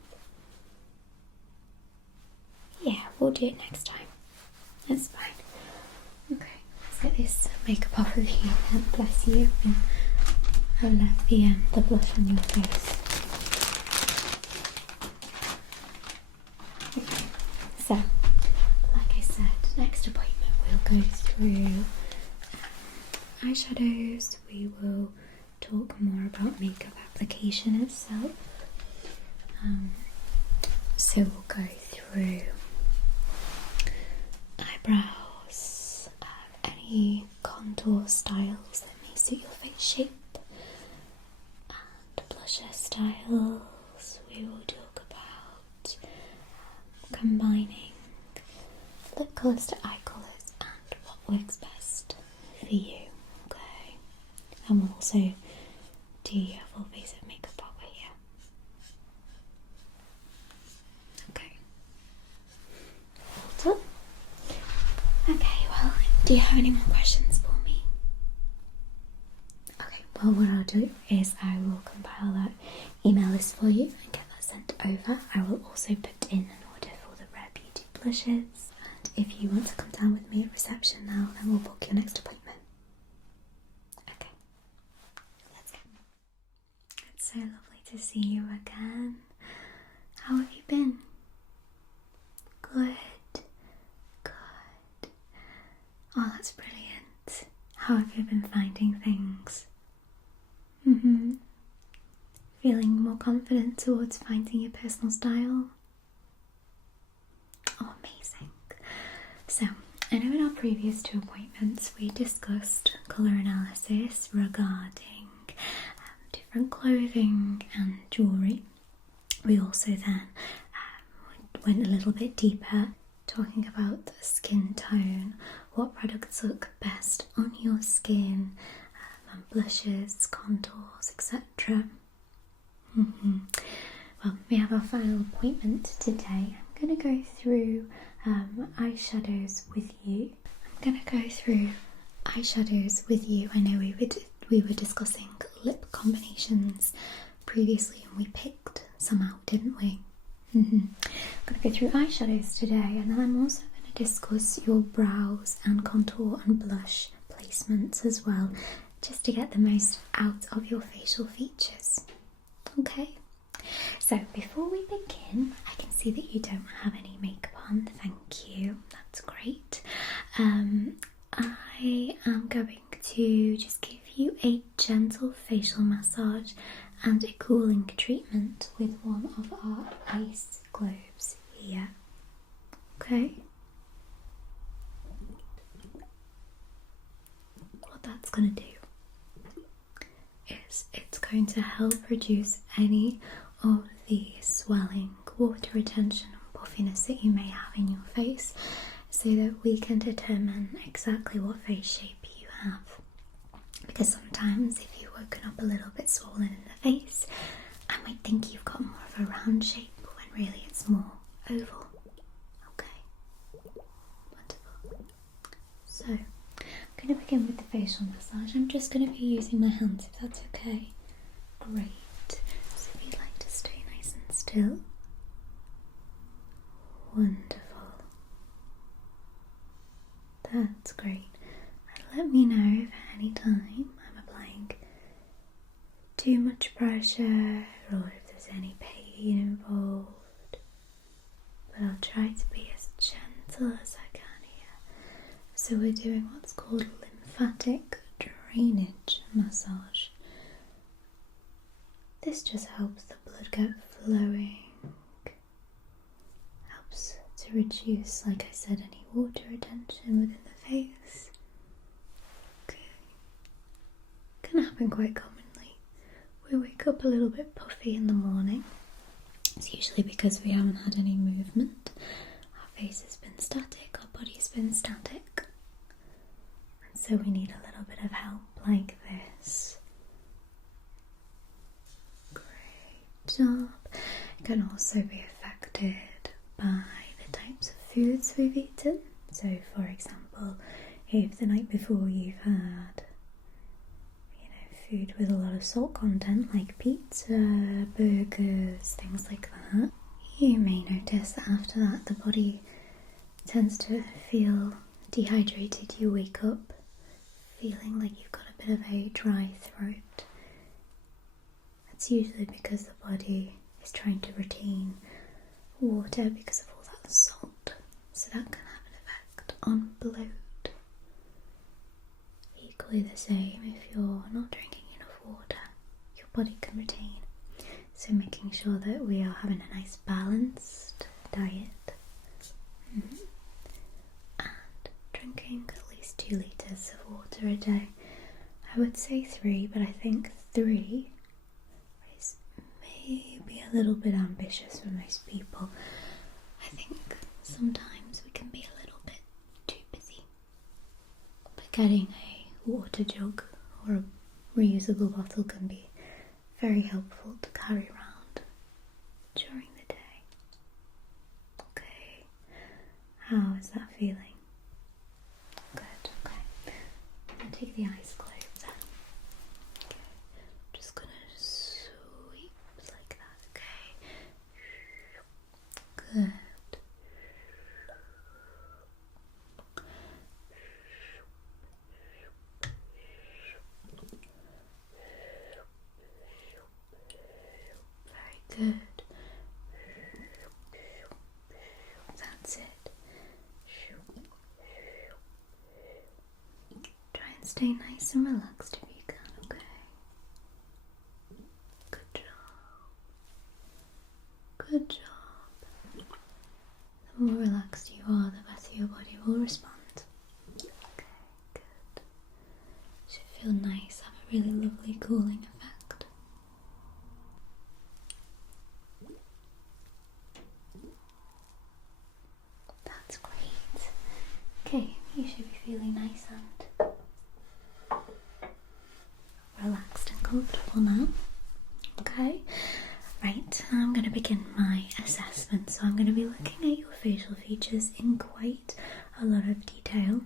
Yeah, we'll do it next time. That's fine. Okay, let's get this makeup off of you then. Bless you. And I've left the blush on your face. Okay, so, like I said, next appointment we'll go through eyeshadows. We will talk more about makeup application itself. So we'll go through eyebrows, any contour styles that may suit your face shape, and styles. We will talk about combining lip colours to eye colours and what works best for you. Okay, and we'll also do your full face of makeup over here. Okay. So, okay, well, do you have any more questions for me? Okay, well, what I'll do is I will compile that email list for you and get that sent over. I will also put in an order for the Rare Beauty blushes. And if you want to come down with me at reception now, then we'll book your next appointment. Okay, let's go. It's so lovely to see you again. How have you been? Good. Good. Oh, that's brilliant. How have you been finding things? Feeling more confident towards finding your personal style? Oh, amazing. So, I know in our previous 2 appointments we discussed colour analysis regarding different clothing and jewellery. We also then went a little bit deeper, talking about skin tone, what products look best on your skin, and blushes, contours, etc. Well, we have our final appointment today. I'm going to go through eyeshadows with you. I know we were discussing lip combinations previously and we picked some out, didn't we? I'm going to go through eyeshadows today, and then I'm also going to discuss your brows and contour and blush placements as well, just to get the most out of your facial features. Okay, so before we begin, I can see that you don't have any makeup on. Thank you, that's great. I am going to just give you a gentle facial massage and a cooling treatment with one of our ice globes here. Okay? What that's going to do is it's going to help reduce any of the swelling, water retention and puffiness that you may have in your face, so that we can determine exactly what face shape you have. Because sometimes if you're woken up a little bit swollen in the face, I might think you've got more of a round shape when really it's more oval. Okay, wonderful. So I'm going to begin with the facial massage. I'm just going to be using my hands, if that's okay. Great. So if you'd like to stay nice and still. Wonderful. That's great. And let me know if at any time I'm applying too much pressure or if there's any pain involved. But I'll try to be as gentle as I can here. So we're doing what's called lymphatic drainage massage. This just helps the blood get flowing, helps to reduce, like I said, any water retention within the face. Okay. Can happen quite commonly. We wake up a little bit puffy in the morning. It's usually because we haven't had any movement. Our face has been static, our body's been static. And so we need a little bit of help like this. Job. It can also be affected by the types of foods we've eaten. So for example, if the night before you've had food with a lot of salt content like pizza, burgers, things like that, you may notice that after that the body tends to feel dehydrated. You wake up feeling like you've got a bit of a dry throat. It's usually because the body is trying to retain water because of all that salt, so that can have an effect on bloat. Equally the same if you're not drinking enough water, your body can retain. So making sure that we are having a nice balanced diet and drinking at least 2 litres of water a day. I would say 3, but I think 3 is a little bit ambitious for most people. I think sometimes we can be a little bit too busy. But getting a water jug or a reusable bottle can be very helpful to carry around during the day. Okay, how is that feeling? Good, okay. I'm going to take the eyes closed then. Okay, just going to sweep like that, okay? Good. Very good. That's it. Try and stay nice and relaxed if you can, okay? Good job. Good job. The more relaxed you are, the better your body will respond. Okay, good. Should feel nice, have a really lovely cooling effect. That's great. Okay, you should be feeling nice and relaxed and comfortable now. Okay, right, I'm going to begin my assessment. So I'm going to be looking at your facial features in quite a lot of detail.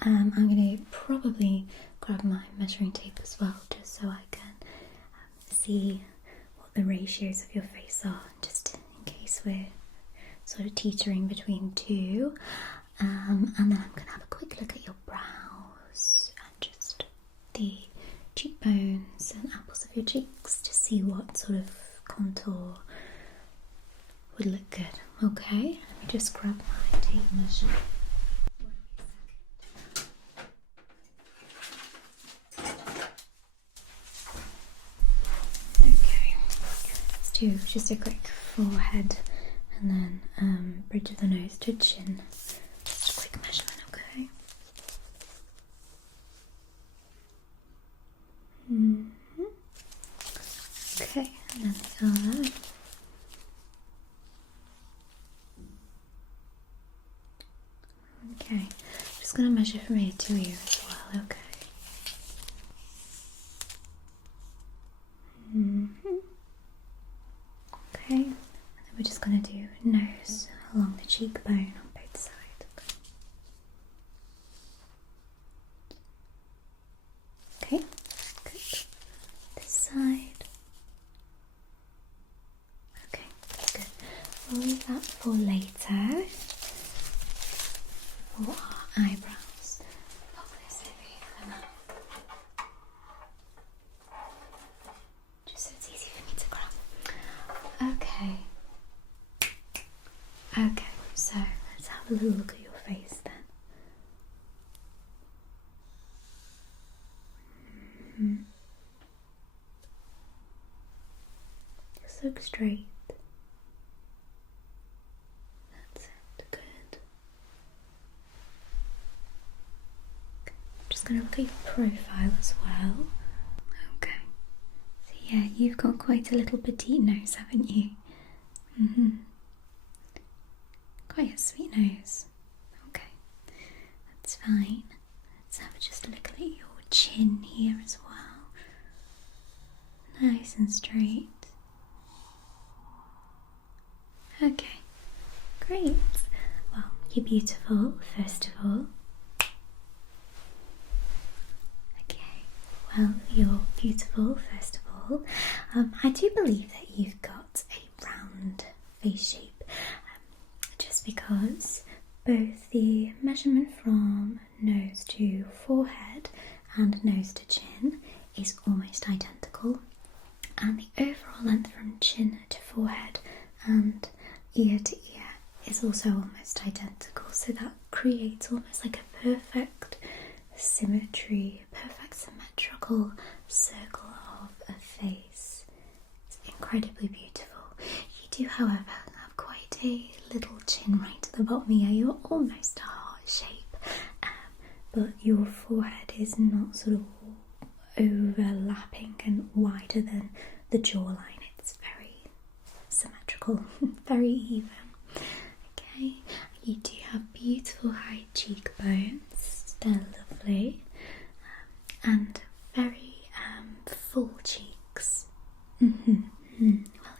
I'm going to probably grab my measuring tape as well, just so I can see what the ratios of your face are, just in case we're sort of teetering between two. And then I'm going to have a quick look at your brows and just the cheekbones and apples of your cheeks to see what sort of contour would look good. Okay, let me just grab my tape measure. Okay, let's do just a quick forehead and then bridge of the nose to chin. Just a quick measurement, okay? Okay, and then the other. Okay, just going to measure from ear to ear as well, okay? Okay, and then we're just going to do nose along the cheekbone on both sides. Okay, good. This side. Okay, good. We'll leave that for later. For our eyebrows. Pop this over here for now. Just so it's easy for me to grab. Okay. Okay, so let's have a little look at your face then. Just look straight. That's it, good. Just going to look at your profile as well. Okay. So yeah, you've got quite a little petite nose, haven't you? Quite a sweet nose. Okay, that's fine. Let's have just a look at your chin here as well. Nice and straight. Okay, great. Well, you're beautiful, first of all. Okay, well, you're beautiful, first of all. I do believe that you've got a round face shape, just because both the measurement from nose to forehead and nose to chin is almost identical, and the overall length from chin to forehead and ear to ear is also almost identical, so that creates almost like a perfect symmetry, perfect symmetrical circle of a face. It's incredibly beautiful. You do, however, have quite a little chin right at the bottom here. You're almost a heart shape, but your forehead is not sort of overlapping and wider than the jawline. It's very symmetrical, very even. Okay, you do have beautiful high cheekbones, they're lovely, and very full cheeks. Well,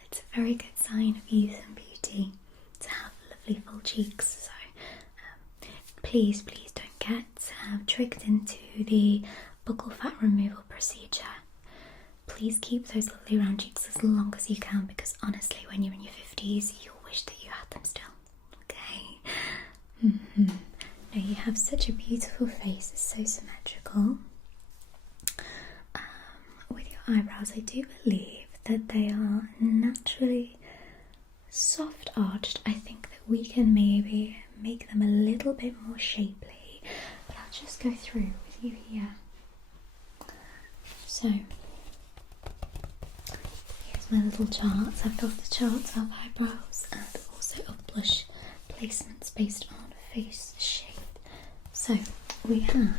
it's a very good sign of youth and beauty to have lovely full cheeks, so please don't get tricked into the buccal fat removal procedure. Please keep those lovely round cheeks as long as you can, because honestly, when you're in your 50s, you'll wish that you had them still. Okay? No, you have such a beautiful face, it's so symmetrical. With your eyebrows, I do believe that they are naturally soft arched. I think that we can maybe make them a little bit more shapely, but I'll just go through with you here. So, here's my little charts. I've got the charts of eyebrows and also of blush placements based on face shape. So, we have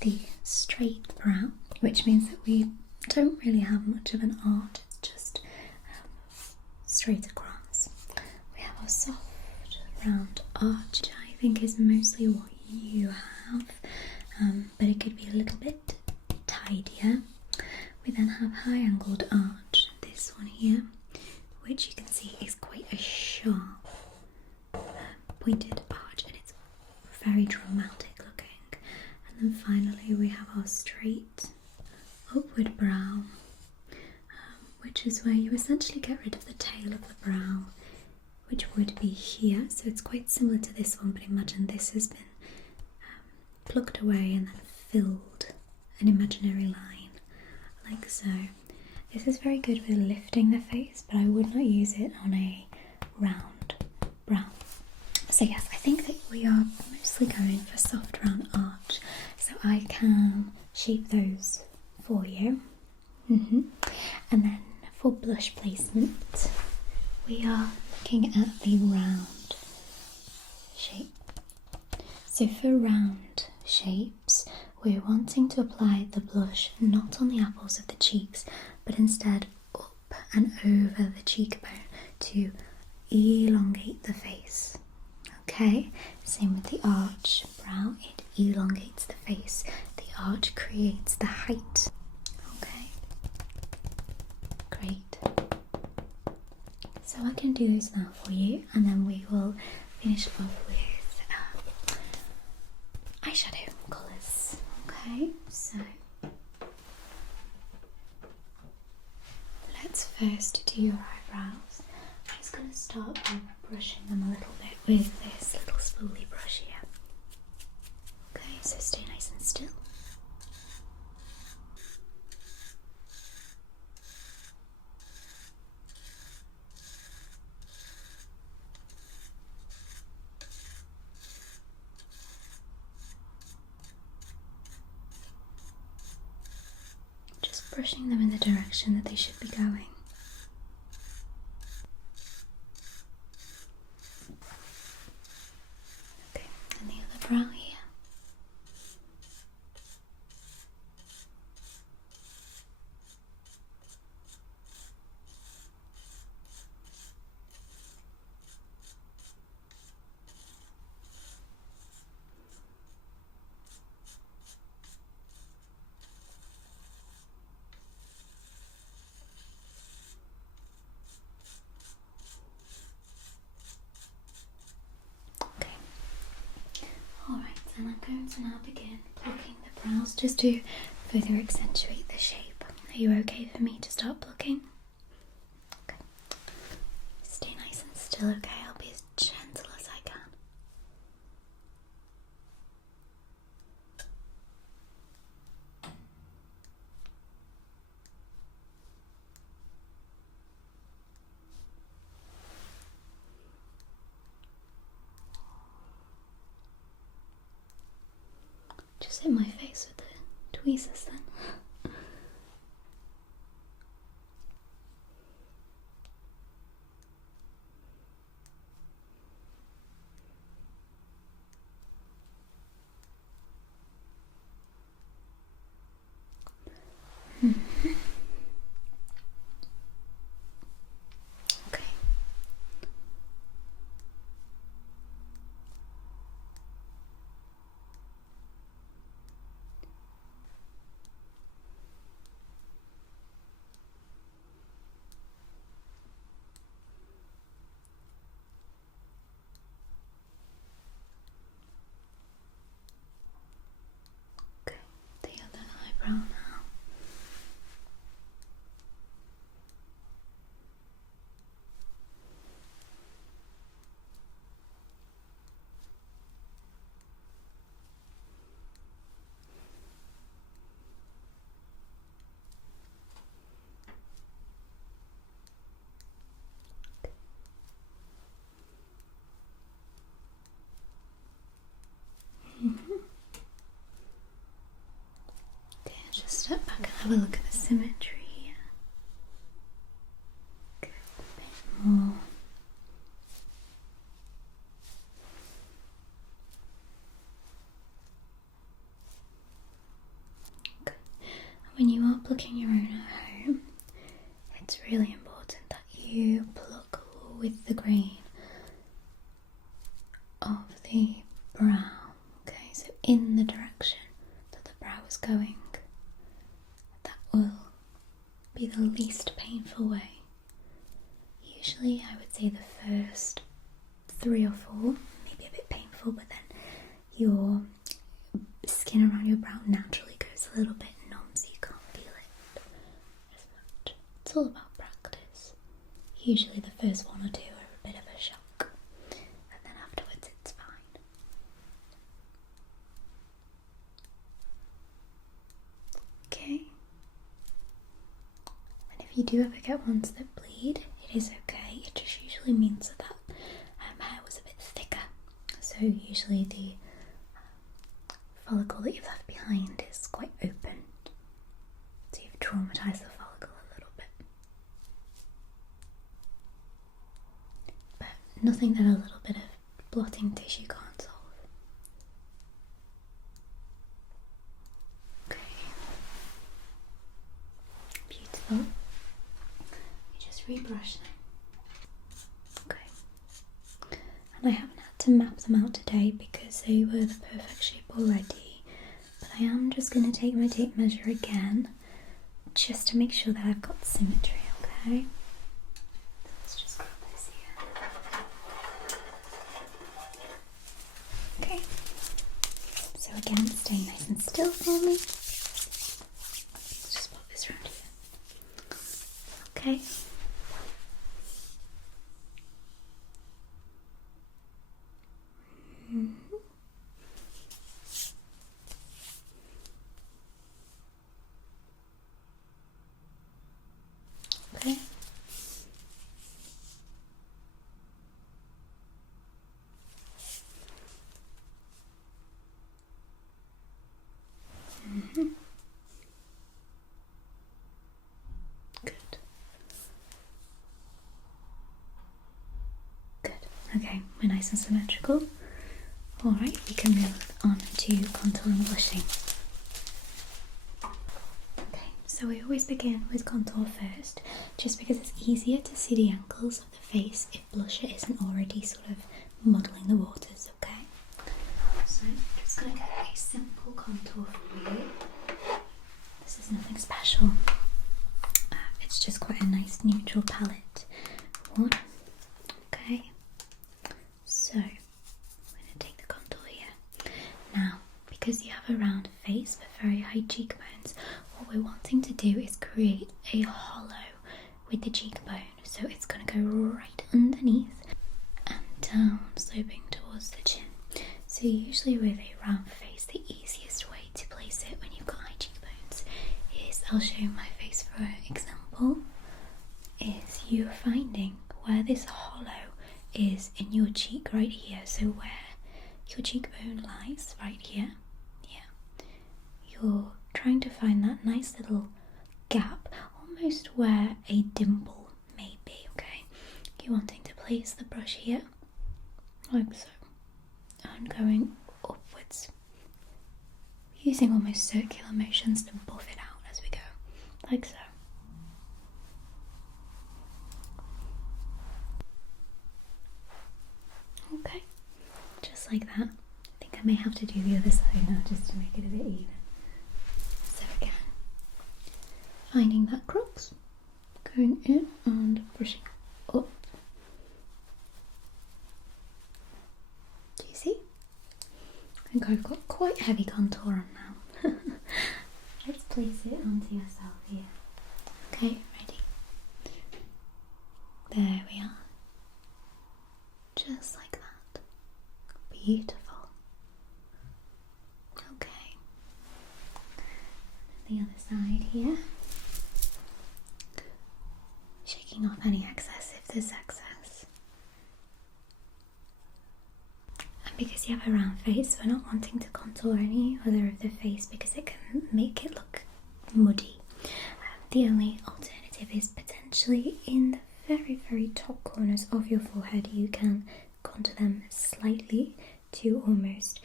the straight brow, which means that we don't really have much of an arch, it's just straight across. We have a soft round arch, which I think is mostly what you have, but it could be a little bit tidier. We then have high angled arch, this one here, which you can see is quite a sharp pointed arch, and it's very dramatic looking. And then finally we have our straight upward brow, which is where you essentially get rid of the tail of the brow, which would be here. So it's quite similar to this one, but imagine this has been plucked away and then filled an imaginary line, like so. This is very good with lifting the face, but I would not use it on a round brow. So yes, I think that we are mostly going for soft round arch, so I can shape those for you. And then for blush placement, we are looking at the round shape. So for round shapes, we're wanting to apply the blush not on the apples of the cheeks, but instead up and over the cheekbone to elongate the face. Okay, same with the arch brow, it elongates the face. The arch creates the height. Okay, great. So I can do this now for you, and then we will finish off with eyeshadow colours. Okay, so let's first do your eyebrows. I'm just going to start by brushing them a little bit with this little spoolie brush here. Okay, so stay nice and still. Just brushing them in the direction that they should be going. Okay, and the other brow here. Alright, and I'm going to now begin plucking the brows just to further accentuate the shape. Are you okay for me to start plucking? Okay. Stay nice and still, okay? I'll be as gentle as I can. Just hit my face with the tweezers then. Okay, have a look at the symmetry here. Good. A bit more. Good. And when you are plucking your own at home, it's really important that you pluck with the grain of the brow. Okay, so in the direction that the brow is going. That will be the least painful way. Usually I would say the first 3 or 4 may be a bit painful, but then your skin around your brow naturally goes a little bit numb, so you can't feel it as much. It's all about practice. Usually the first 1 or 2 are a bit of a shock, and then afterwards it's fine. Okay. And if you do ever get ones that bleed, it is okay. It just usually means that hair was a bit thicker. So usually the follicle that you've left behind is quite open. So you've traumatized the follicle a little bit. But nothing that a little bit of blotting tissue can't solve. Okay. Beautiful. You just rebrush them. Okay. And I haven't had to map them out today because they were the perfect shape already. But I am just going to take my tape measure again, just to make sure that I've got symmetry, okay? So let's just grab this here. Okay. So again, stay nice and still for me. Let's just pop this around here. Okay. Okay. Good. Good. Okay, we're nice and symmetrical. Alright, we can move on to contour and blushing. Okay, so we always begin with contour first, just because it's easier to see the angles of the face if blusher isn't already sort of muddling the waters, okay? So I'm just going to get a simple contour for you. This is nothing special. It's just quite a nice neutral palette one. Okay, so now, because you have a round face with very high cheekbones, what we're wanting to do is create a hollow with the cheekbone. So it's going to go right underneath and down, sloping towards the chin. So usually with a round face, the easiest way to place it when you've got high cheekbones is, I'll show you my face for example, is you're finding where this hollow is in your cheek right here. So where your cheekbone lies right here, you're trying to find that nice little gap, almost where a dimple may be, okay? You're wanting to place the brush here, like so, and going upwards, using almost circular motions to buff it out as we go, like so. Okay. Just like that. I think I may have to do the other side now just to make it a bit even. So again, finding that crux, going in and brushing up. Do you see? I think I've got quite heavy contour on now. Let's place it onto yourself here. Okay, ready? There we are. Just like that. Beautiful. Okay. And the other side here. Shaking off any excess if there's excess. And because you have a round face, we're not wanting to contour any other of the face because it can make it look muddy. The only alternative is potentially in the very, very top corners of your forehead. You can contour them slightly to almost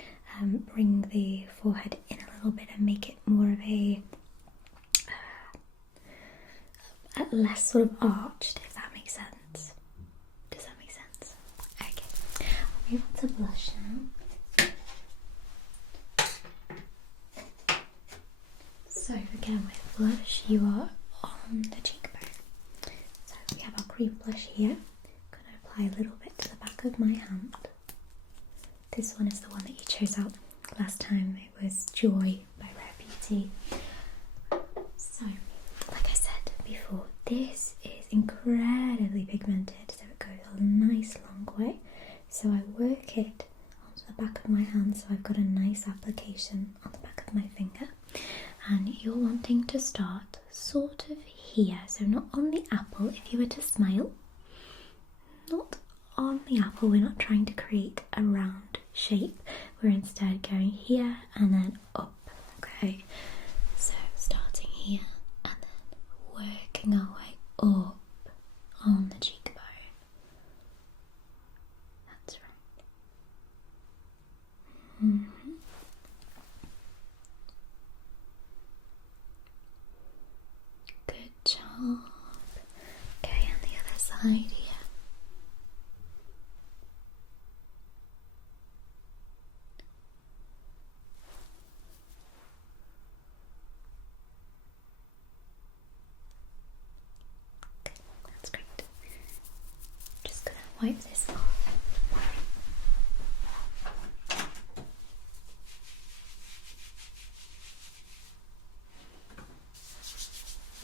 bring the forehead in a little bit and make it more of a less sort of arched, if that makes sense. Does that make sense? Okay, I'll move on to blush now. So again, with blush, you are on the cheekbone. So we have our cream blush here. I'm going to apply a little bit to the back of my hand. This one is the one that you chose out last time. It was Joy by Rare Beauty. So, like I said before, this is incredibly pigmented, so it goes a nice long way. So I work it onto the back of my hand, so I've got a nice application on the back of my finger. And you're wanting to start sort of here, so not on the apple. If you were to smile, not on the apple, we're not trying to create a round shape, we're instead going here and then up. Okay, so starting here and then working our way up on the cheekbone. That's right. Good job. Okay, and the other side here. Wipe this off.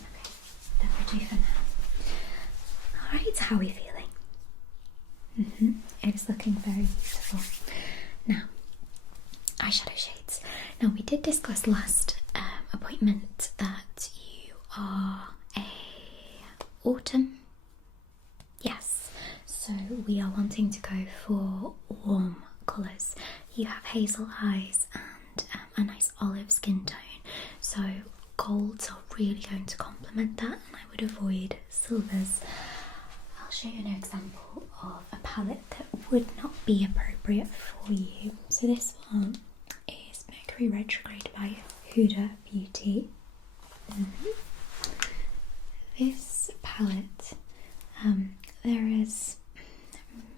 Okay, that will do for now. Alright, how are we feeling? It is looking very beautiful. Now, eyeshadow shades. Now, we did discuss last appointment that you are a autumn. Yes. So we are wanting to go for warm colours. You have hazel eyes and a nice olive skin tone, so golds are really going to complement that, and I would avoid silvers. I'll show you an example of a palette that would not be appropriate for you. So this one is Mercury Retrograde by Huda Beauty. This palette, there is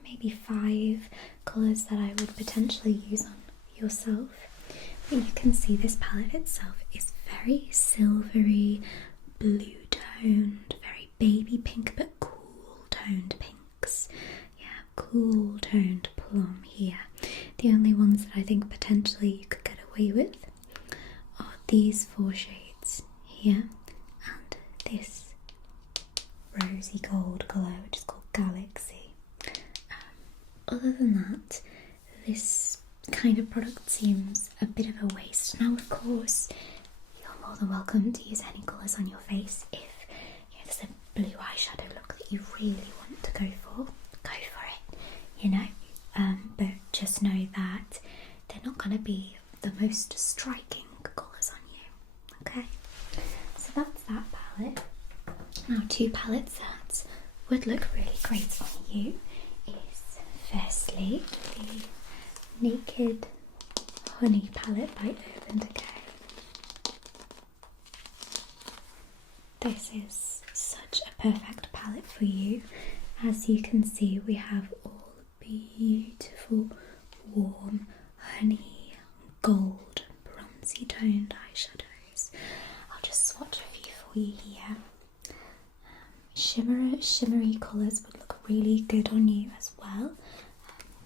maybe 5 colours that I would potentially use on yourself, but you can see this palette itself is very silvery, blue toned, very baby pink but cool toned pinks. Yeah, cool toned plum here. The only ones that I think potentially you could get away with are these 4 shades here and this rosy gold colour, which is called Galaxy. Other than that, this kind of product seems a bit of a waste. Now, of course, you're more than welcome to use any colours on your face. If there's a blue eyeshadow look that you really want to go for it, you know. But just know that they're not going to be the most striking colours on you, okay? So that's that palette. Now, 2 palettes that would look really great on you is firstly the Naked Honey palette by Urban Decay. This is such a perfect palette for you. As you can see, we have all beautiful, warm, honey, gold, bronzy toned eyeshadows. I'll just swatch a few for you here. Shimmery colours would look really good on you as well,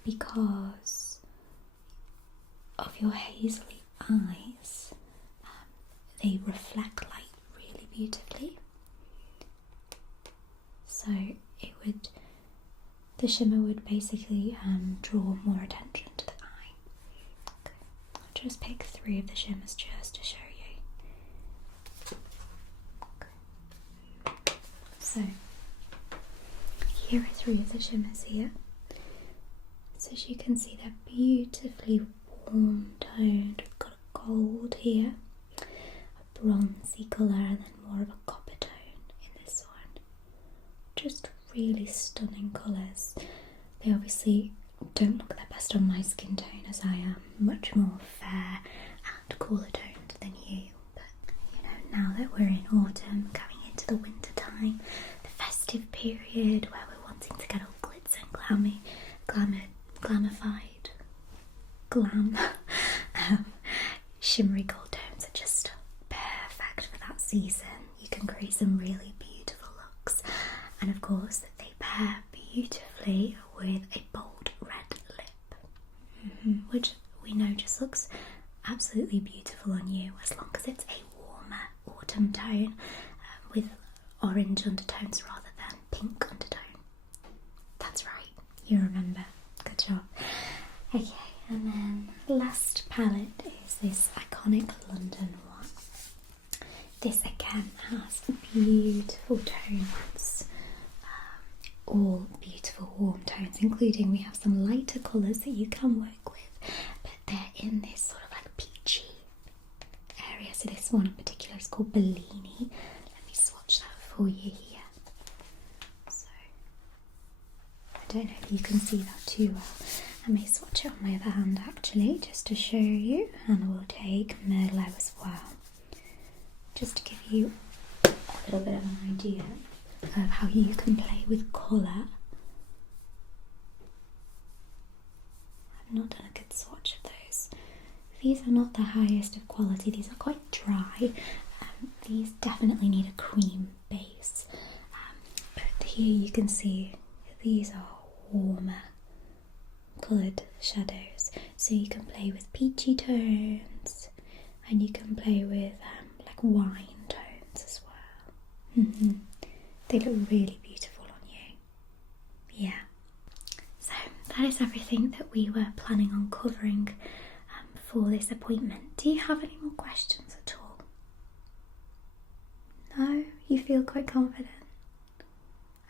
because of your hazily eyes. They reflect light really beautifully, so the shimmer would basically draw more attention to the eye. Okay. I'll just pick 3 of the shimmers just to show you. Okay. So here are 3 of the shimmers here. So as you can see, they're beautifully warm toned. We've got a gold here, a bronzy colour and then more of a copper tone in this one. Just really stunning colours. They obviously don't look their best on my skin tone, as I am much more fair and cooler toned than you. But you know, now that we're in autumn, going into the winter time, the festive period where we're wanting to get all glitz and glamified, shimmery gold tones are just perfect for that season. You can create some really beautiful looks, and of course they pair beautifully with a bold red lip, which we know just looks absolutely beautiful on you, as long as it's a warmer autumn tone with orange undertones rather than pink undertone. That's right, you remember. Good job. Okay, and then last palette is this iconic London one. This again has beautiful tones, all beautiful warm tones, including we have some lighter colours that you can work with, but they're in this sort of like peachy area. So this one in particular is called Bellini. Let me swatch that for you here. So I don't know if you can see that too well. I may swatch it on my other hand actually, just to show you, and we'll take Merlot as well, just to give you a little bit of an idea of how you can play with colour. I've not done a good swatch of those. These are not the highest of quality, these are quite dry. These definitely need a cream base, but here you can see these are warmer coloured shadows, so you can play with peachy tones and you can play with like wine tones as well. They look really beautiful on you. Yeah. So that is everything that we were planning on covering for this appointment. Do you have any more questions at all? No? You feel quite confident?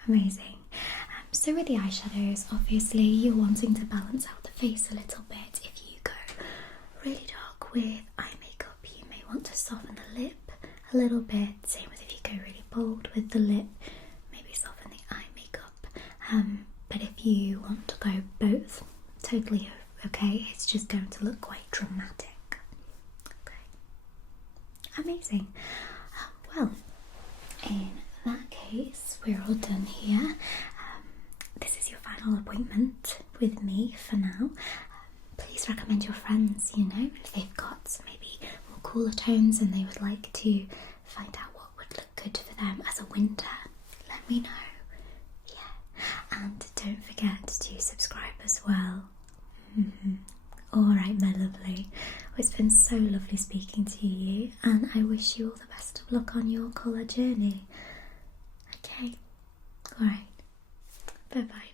Amazing. So with the eyeshadows, obviously you're wanting to balance out the face a little bit. If you go really dark with eye makeup, you may want to soften the lip a little bit. Same with if you go really bold with the lip, maybe soften the eye makeup. But if you want to go both, totally okay. It's just going to look quite dramatic. Okay. Amazing. Well, in that case, we're all done here. This is your final appointment with me for now. Please recommend your friends, you know, if they've got maybe more cooler tones and they would like to find out what would look good for them as a winter. Let me know. Yeah. And don't forget to subscribe as well. Alright, my lovely. Well, it's been so lovely speaking to you, and I wish you all the best of luck on your colour journey. Okay. Alright. Bye bye.